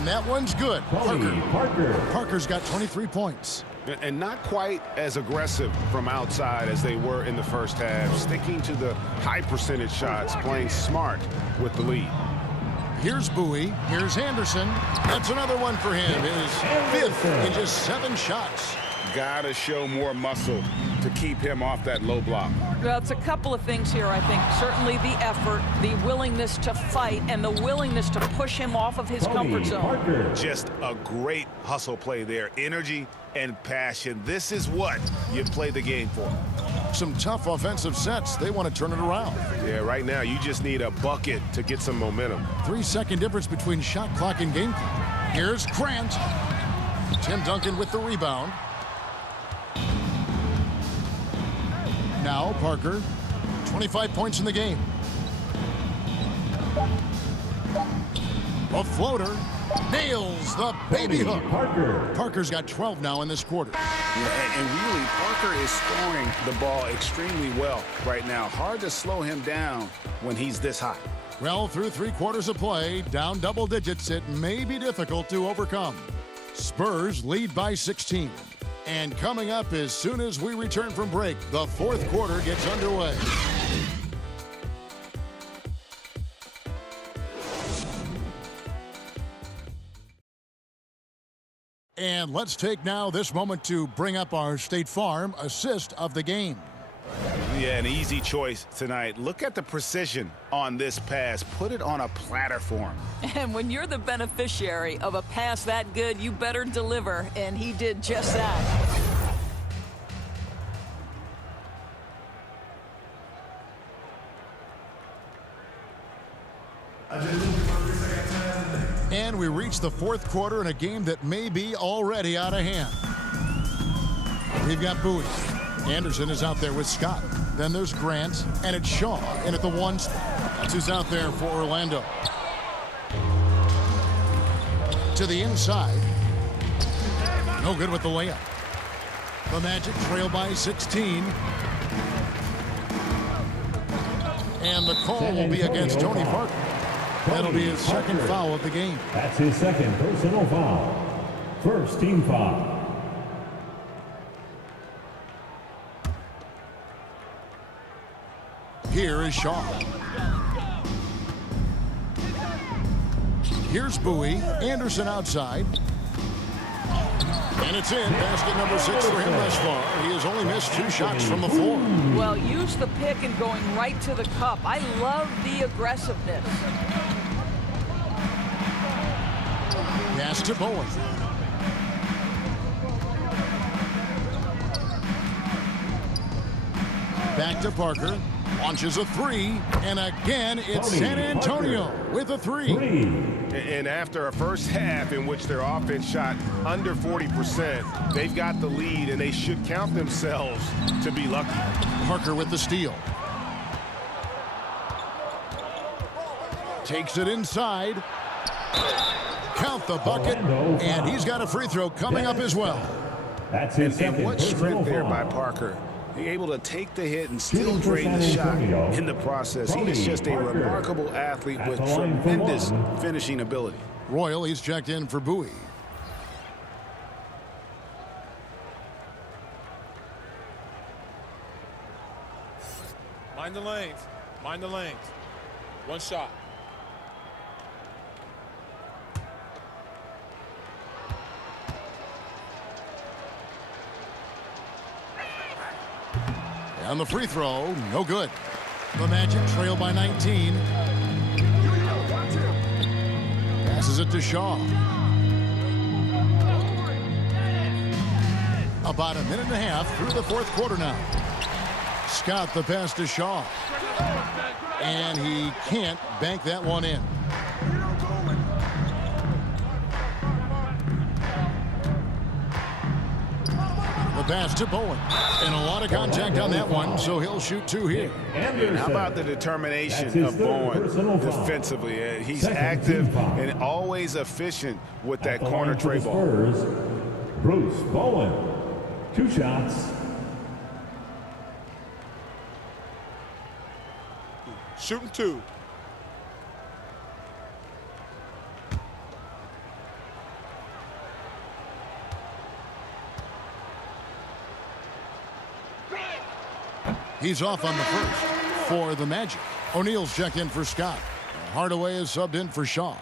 And that one's good. Parker's got 23 points. And not quite as aggressive from outside as they were in the first half. Sticking to the high percentage shots, playing smart with the lead. Here's Bowie. Here's Anderson. That's another one for him. His 5th in just 7 shots. Gotta show more muscle to keep him off that low block. Well, it's a couple of things here, I think. Certainly the effort, the willingness to fight, and the willingness to push him off of his comfort zone. Just a great hustle play there. Energy and passion. This is what you play the game for. Some tough offensive sets. They want to turn it around. Yeah, right now you just need a bucket to get some momentum. 3-second difference between shot clock and game clock. Here's Grant. Tim Duncan with the rebound. Now Parker, 25 points in the game. A floater, nails the baby hook. Parker's got 12 now in this quarter. Yeah, and really, Parker is scoring the ball extremely well right now. Hard to slow him down when he's this hot. Well, through 3 quarters of play, down double digits, it may be difficult to overcome. Spurs lead by 16. And coming up as soon as we return from break, the 4th quarter gets underway. And let's take now this moment to bring up our State Farm assist of the game. Yeah, an easy choice tonight. Look at the precision on this pass. Put it on a platter for him. And when you're the beneficiary of a pass that good, you better deliver, and he did just that. And we reach the 4th quarter in a game that may be already out of hand. We've got Bowie. Anderson is out there with Scott. Then there's Grant, and it's Shaw in at the 1 spot. That's who's out there for Orlando. To the inside. No good with the layup. The Magic trail by 16. And the call will be against Tony Parker. That'll be his 2nd foul of the game. That's his 2nd personal foul. 1st team foul. Here is Shaw. Here's Bowie. Anderson outside. And it's in. Basket number 6 for him thus far. He has only missed 2 shots from the floor. Well, use the pick and going right to the cup. I love the aggressiveness. Pass to Bowen. Back to Parker. Launches a 3. And again, it's San Antonio with a 3. And after a first half in which their offense shot under 40%, they've got the lead, and they should count themselves to be lucky. Parker with the steal. Takes it inside. Count the bucket, and he's got a free throw coming up as well. That's his and what strength there by Parker. He's able to take the hit and still drain the shot in the process. He is just a remarkable athlete with tremendous finishing ability. Royal, he's checked in for Bowie. Mind the lanes. Mind the lanes. 1 shot. And the free throw, no good. The Magic trail by 19. Passes it to Shaw. About a minute and a half through the 4th quarter now. Scott the pass to Shaw. And he can't bank that one in. The pass to Bowen. And a lot of contact on that one, so he'll shoot 2 here. And how about the determination of Bowen defensively? He's active and always efficient with that corner tray ball. Bruce Bowen, 2 shots. Shooting 2. He's off on the first for the Magic. O'Neal's checked in for Scott. Hardaway is subbed in for Shaw.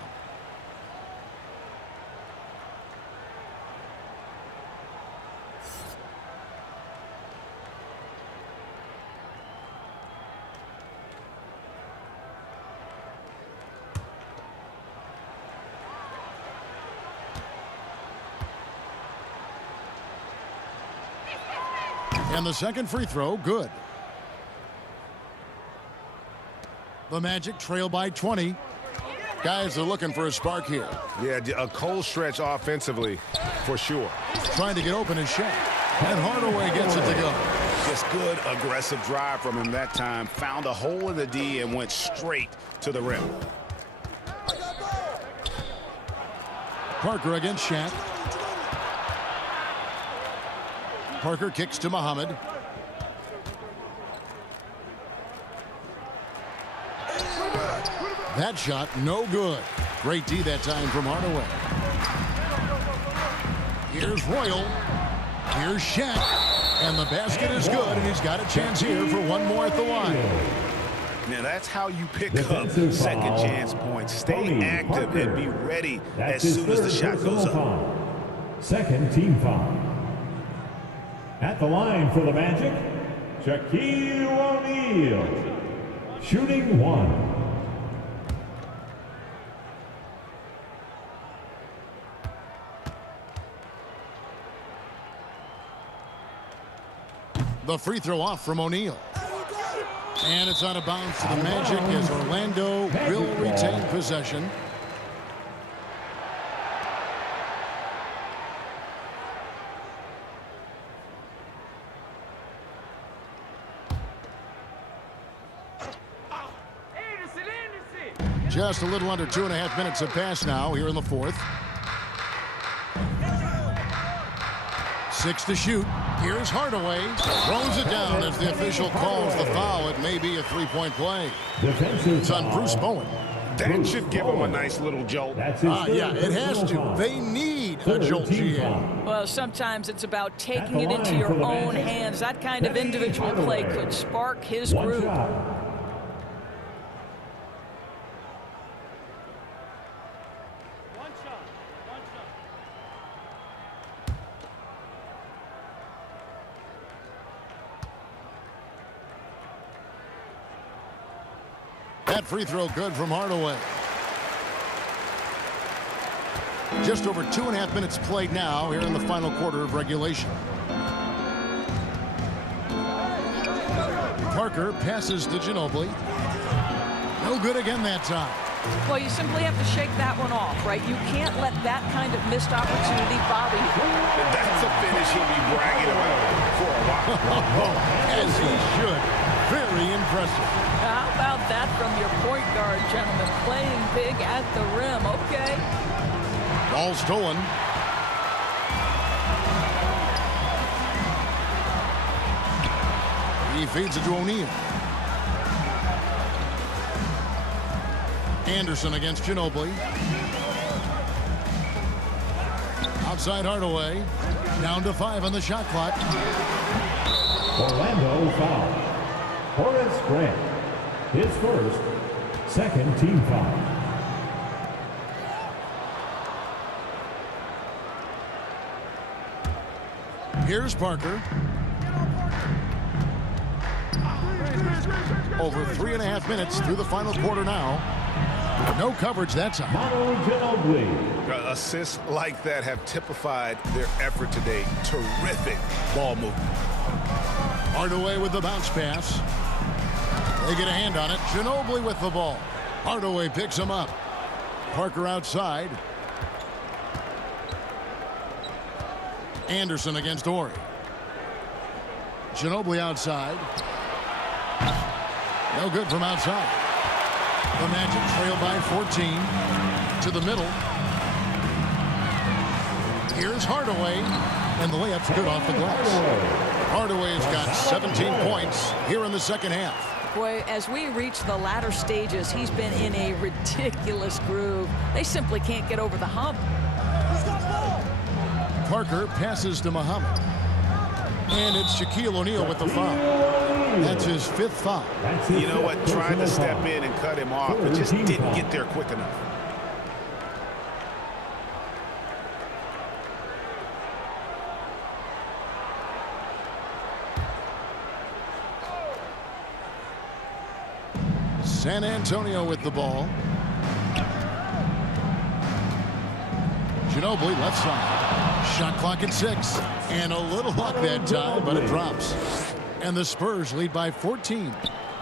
And the second free throw, good. The Magic trail by 20. Guys are looking for a spark here. Yeah, a cold stretch offensively, for sure. Trying to get open his shot. And Hardaway gets it to go. Just good, aggressive drive from him that time. Found a hole in the D and went straight to the rim. Parker against Shaq. Parker kicks to Muhammad. That shot, no good. Great D that time from Hardaway. Here's Royal. Here's Shaq. And the basket is good, and he's got a chance here for one more at the line. Now that's how you pick up second chance points. Stay active and be ready as soon as the shot goes up. Second team foul. At the line for the Magic, Shaquille O'Neal. Shooting one. The free throw off from O'Neal. And it's out of bounds to the Magic as Orlando will retain possession. Just a little under 2.5 minutes have passed now here in the fourth. 6 to shoot. Here's Hardaway. Throws it down as the official calls the foul. It may be a three-point play. It's on Bruce Bowen. That should give him a nice little jolt. Yeah, it has to. They need a jolt, GM. Well, sometimes it's about taking it into your own hands. That kind of individual play could spark his group. That free throw good from Hardaway. Just over 2.5 minutes played now here in the final quarter of regulation. Parker passes to Ginobili. No good again that time. Well, you simply have to shake that one off, right? You can't let that kind of missed opportunity bother you. That's a finish he'll be bragging about for a while. As he should. Very impressive. How about that from your point guard, gentlemen? Playing big at the rim, okay? Ball stolen. He feeds it to O'Neal. Anderson against Ginobili. Outside Hardaway. Down to 5 on the shot clock. Orlando foul. Horace Grant, his first, second team foul. Here's Parker. Over 3.5 minutes through the final quarter now. No coverage that time. Assists like that have typified their effort today. Terrific ball movement. Hardaway with the bounce pass. They get a hand on it. Ginobili with the ball. Hardaway picks him up. Parker outside. Anderson against Ori. Ginobili outside. No good from outside. The Magic trail by 14. To the middle. Here's Hardaway. And the layup's good off the glass. Hardaway's got 17 points here in the second half. Boy, as we reach the latter stages, he's been in a ridiculous groove. They simply can't get over the hump. Parker passes to Muhammad. And it's Shaquille O'Neal with the foul. That's his 5th foul. You know what? Tried to step in and cut him off, but just didn't get there quick enough. San Antonio with the ball. Ginobili left side. Shot clock at 6. And a little luck that time, but it drops. And the Spurs lead by 14.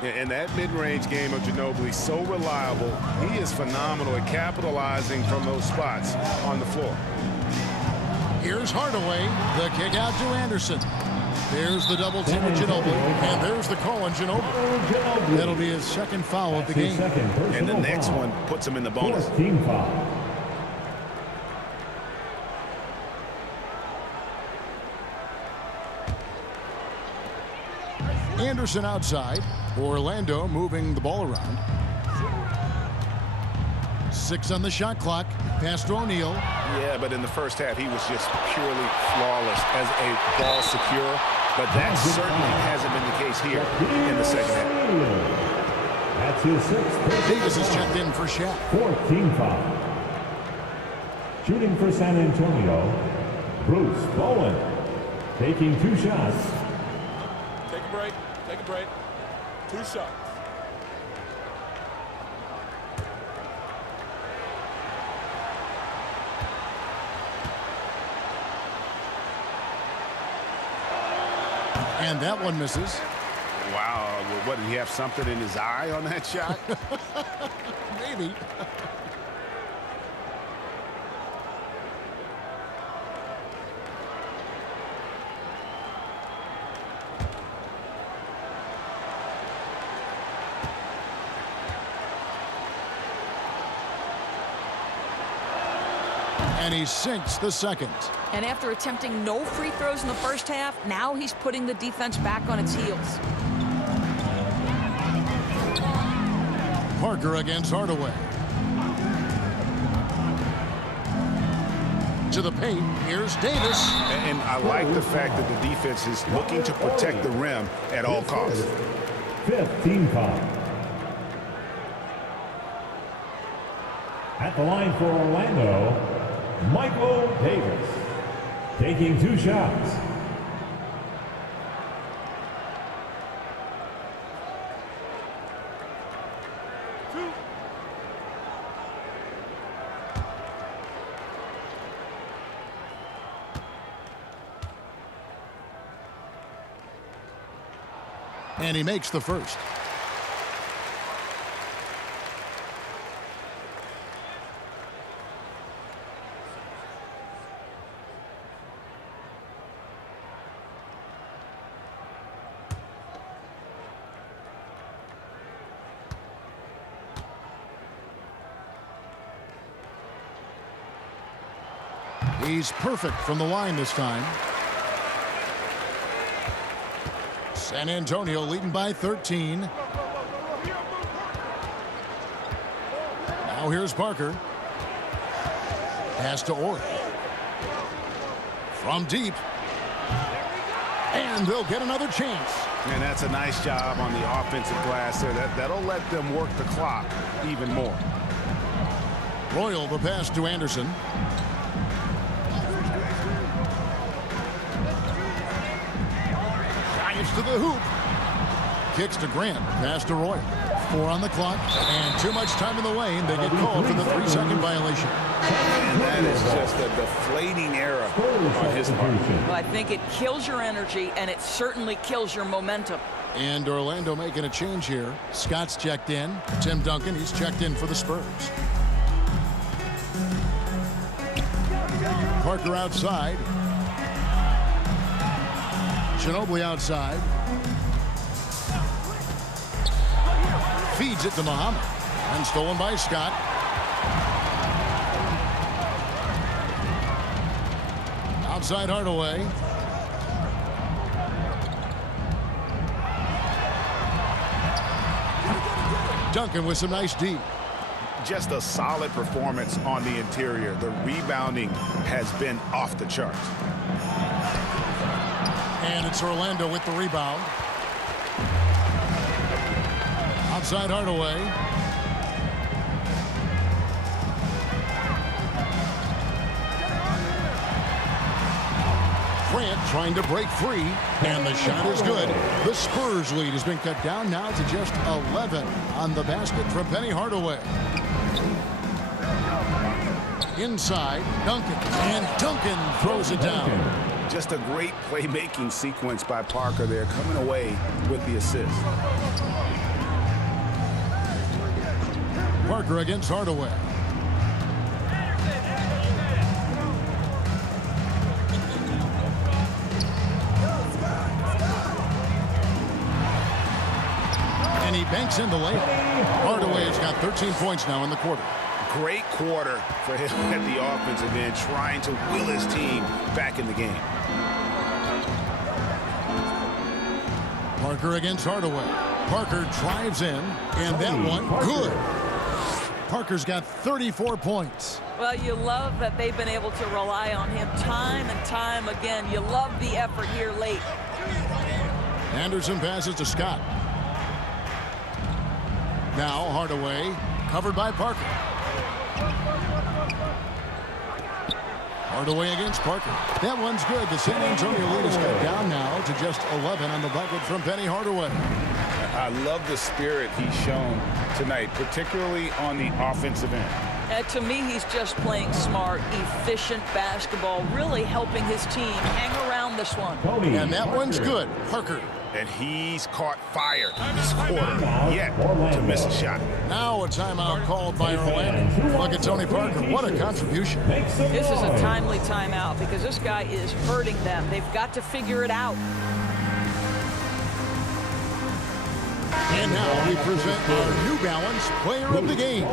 And that mid-range game of Ginobili, so reliable. He is phenomenal at capitalizing from those spots on the floor. Here's Hardaway. The kick out to Anderson. There's the double team with Ginobili. And there's the call on Ginobili. That'll be his 2nd foul of the game. And the next one puts him in the bonus. Team foul. Anderson outside. Orlando moving the ball around. 6 on the shot clock. Pass to O'Neal. Yeah, but in the first half, he was just purely flawless as a ball secure. But that certainly hasn't been the case here in the second half. That's his 6th. Davis is checked in for Shaq. 4th team foul. Shooting for San Antonio, Bruce Bowen. Taking 2 shots. Take a break. Take a break. 2 shots. And that one misses. Wow. What, did he have something in his eye on that shot? Maybe. And he sinks the 2nd. And after attempting no free throws in the first half, now he's putting the defense back on its heels. Parker against Hardaway. To the paint. Here's Davis. And I like the fact that the defense is looking to protect the rim at all costs. 5th team foul. At the line for Orlando, Michael Davis. Taking 2 shots. And he makes the first. He's perfect from the line this time. San Antonio leading by 13. Now here's Parker. Pass to Ori. From deep. And they'll get another chance. And that's a nice job on the offensive glass there. That'll let them work the clock even more. Royal the pass to Anderson. To the hoop. Kicks to Grant. Pass to Roy. 4 on the clock. And too much time in the lane. They get called for the 3-second violation. And that is just a deflating error on his part. Well, I think it kills your energy, and it certainly kills your momentum. And Orlando making a change here. Scott's checked in. Tim Duncan, he's checked in for the Spurs. Parker outside. Ginobili outside. Feeds it to Muhammad. And stolen by Scott. Outside Hardaway. Duncan with some nice D. Just a solid performance on the interior. The rebounding has been off the charts. And it's Orlando with the rebound. Outside Hardaway. Grant trying to break free, and the shot is good. The Spurs lead has been cut down now to just 11 on the basket from Penny Hardaway. Inside, Duncan, and Duncan throws it down. Just a great playmaking sequence by Parker there, coming away with the assist. Parker against Hardaway. And he banks in the layup. Hardaway has got 13 points now in the quarter. Great quarter for him at the offensive end, trying to will his team back in the game. Parker against Hardaway. Parker drives in, and that one, good. Parker's got 34 points. Well, you love that they've been able to rely on him time and time again. You love the effort here late. Anderson passes to Scott. Now Hardaway, covered by Parker. Hardaway against Parker. That one's good. The San Antonio lead is cut down now to just 11 on the bucket from Penny Hardaway. I love the spirit he's shown tonight, particularly on the offensive end. To me, he's just playing smart, efficient basketball, really helping his team hang around this one. And that one's good. Parker. And he's caught fire this quarter, yet to miss a shot. Now a timeout called by Orlando. Look at Tony Parker. What a contribution. This is a timely timeout because this guy is hurting them. They've got to figure it out. And now we present our New Balance player of the game,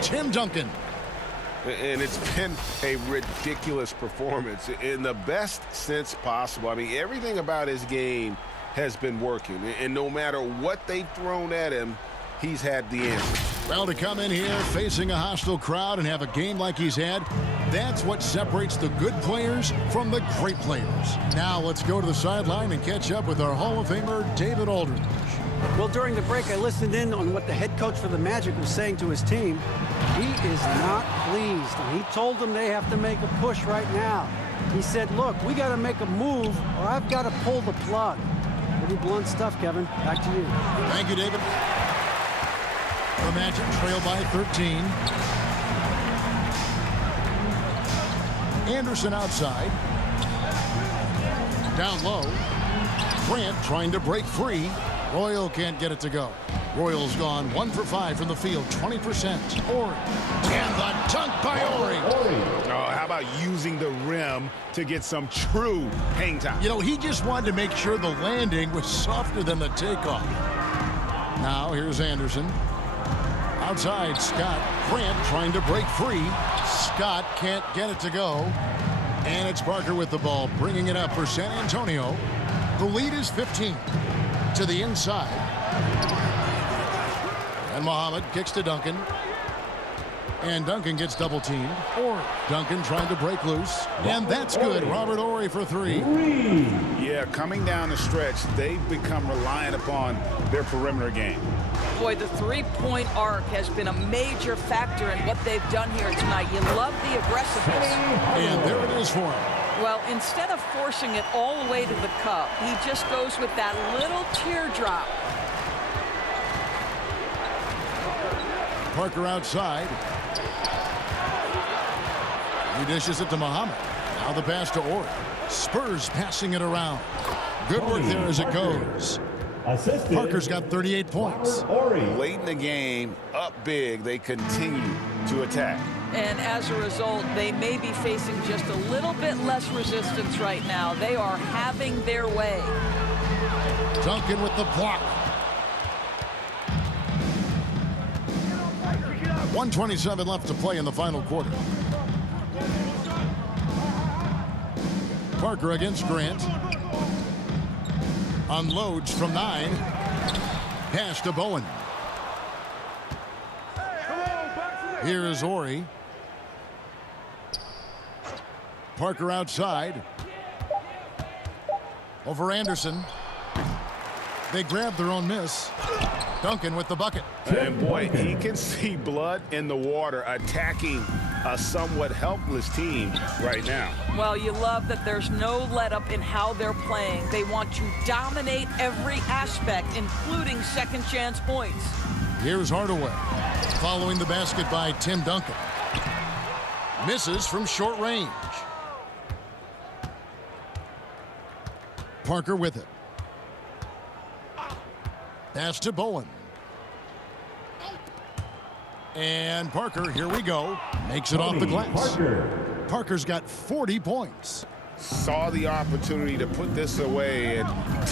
Tim Duncan. And it's been a ridiculous performance in the best sense possible. I mean, everything about his game has been working, and no matter what they've thrown at him, he's had the answer. Well, to come in here facing a hostile crowd and have a game like he's had, that's what separates the good players from the great players. Now let's go to the sideline and catch up with our Hall of Famer, David Aldridge. Well, during the break, I listened in on what the head coach for the Magic was saying to his team. He is not pleased, and he told them they have to make a push right now. He said, look, we got to make a move, or I've got to pull the plug. Pretty blunt stuff, Kevin. Back to you. Thank you, David. The Magic trail by 13. Anderson outside. Down low. Grant trying to break free. Royal can't get it to go. Royal's gone 1 for 5 from the field, 20%. Ori. And the dunk by Ori. Oh, how about using the rim to get some true hang time? You know, he just wanted to make sure the landing was softer than the takeoff. Now, here's Anderson. Outside, Scott. Grant trying to break free. Scott can't get it to go. And it's Parker with the ball, bringing it up for San Antonio. The lead is 15. To the inside. And Muhammad kicks to Duncan. And Duncan gets double teamed. Ori. Duncan trying to break loose. And that's good. Robert Ori for 3. Yeah, coming down the stretch, they've become reliant upon their perimeter game. Boy, the three-point arc has been a major factor in what they've done here tonight. You love the aggressiveness. And there it is for him. Well, instead of forcing it all the way to the cup, he just goes with that little teardrop. Parker outside. He dishes it to Muhammad. Now the pass to Ori. Spurs passing it around. Good work there as it goes. Parker's got 38 points. Late in the game, up big, they continue to attack. And as a result, they may be facing just a little bit less resistance right now. They are having their way. Duncan with the block. 1:27 left to play in the final quarter. Parker against Grant. Unloads from 9. Pass to Bowen. Here is Ori. Parker outside. Over Anderson. They grab their own miss. Duncan with the bucket. And boy, he can see blood in the water attacking a somewhat helpless team right now. Well, you love that there's no let-up in how they're playing. They want to dominate every aspect, including second chance points. Here's Hardaway. Following the basket by Tim Duncan. Misses from short range. Parker with it. Pass to Bowen. And Parker, here we go, makes it off the glass. Parker's got 40 points. Saw the opportunity to put this away and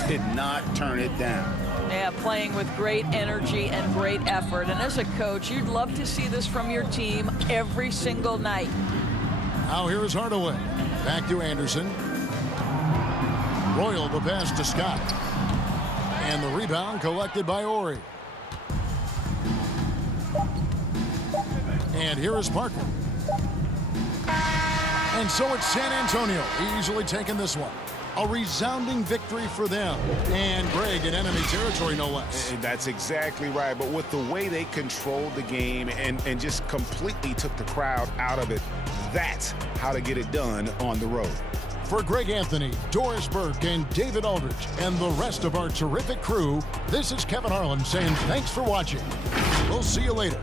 did not turn it down. Yeah, playing with great energy and great effort. And as a coach, you'd love to see this from your team every single night. Now here is Hardaway. Back to Anderson. Royal the pass to Scott. And the rebound collected by Ori. And here is Parker. And so it's San Antonio easily taking this one. A resounding victory for them. And Greg in enemy territory, no less. That's exactly right. But with the way they controlled the game and just completely took the crowd out of it, that's how to get it done on the road. For Greg Anthony, Doris Burke, and David Aldridge, and the rest of our terrific crew, this is Kevin Harlan saying thanks for watching. We'll see you later.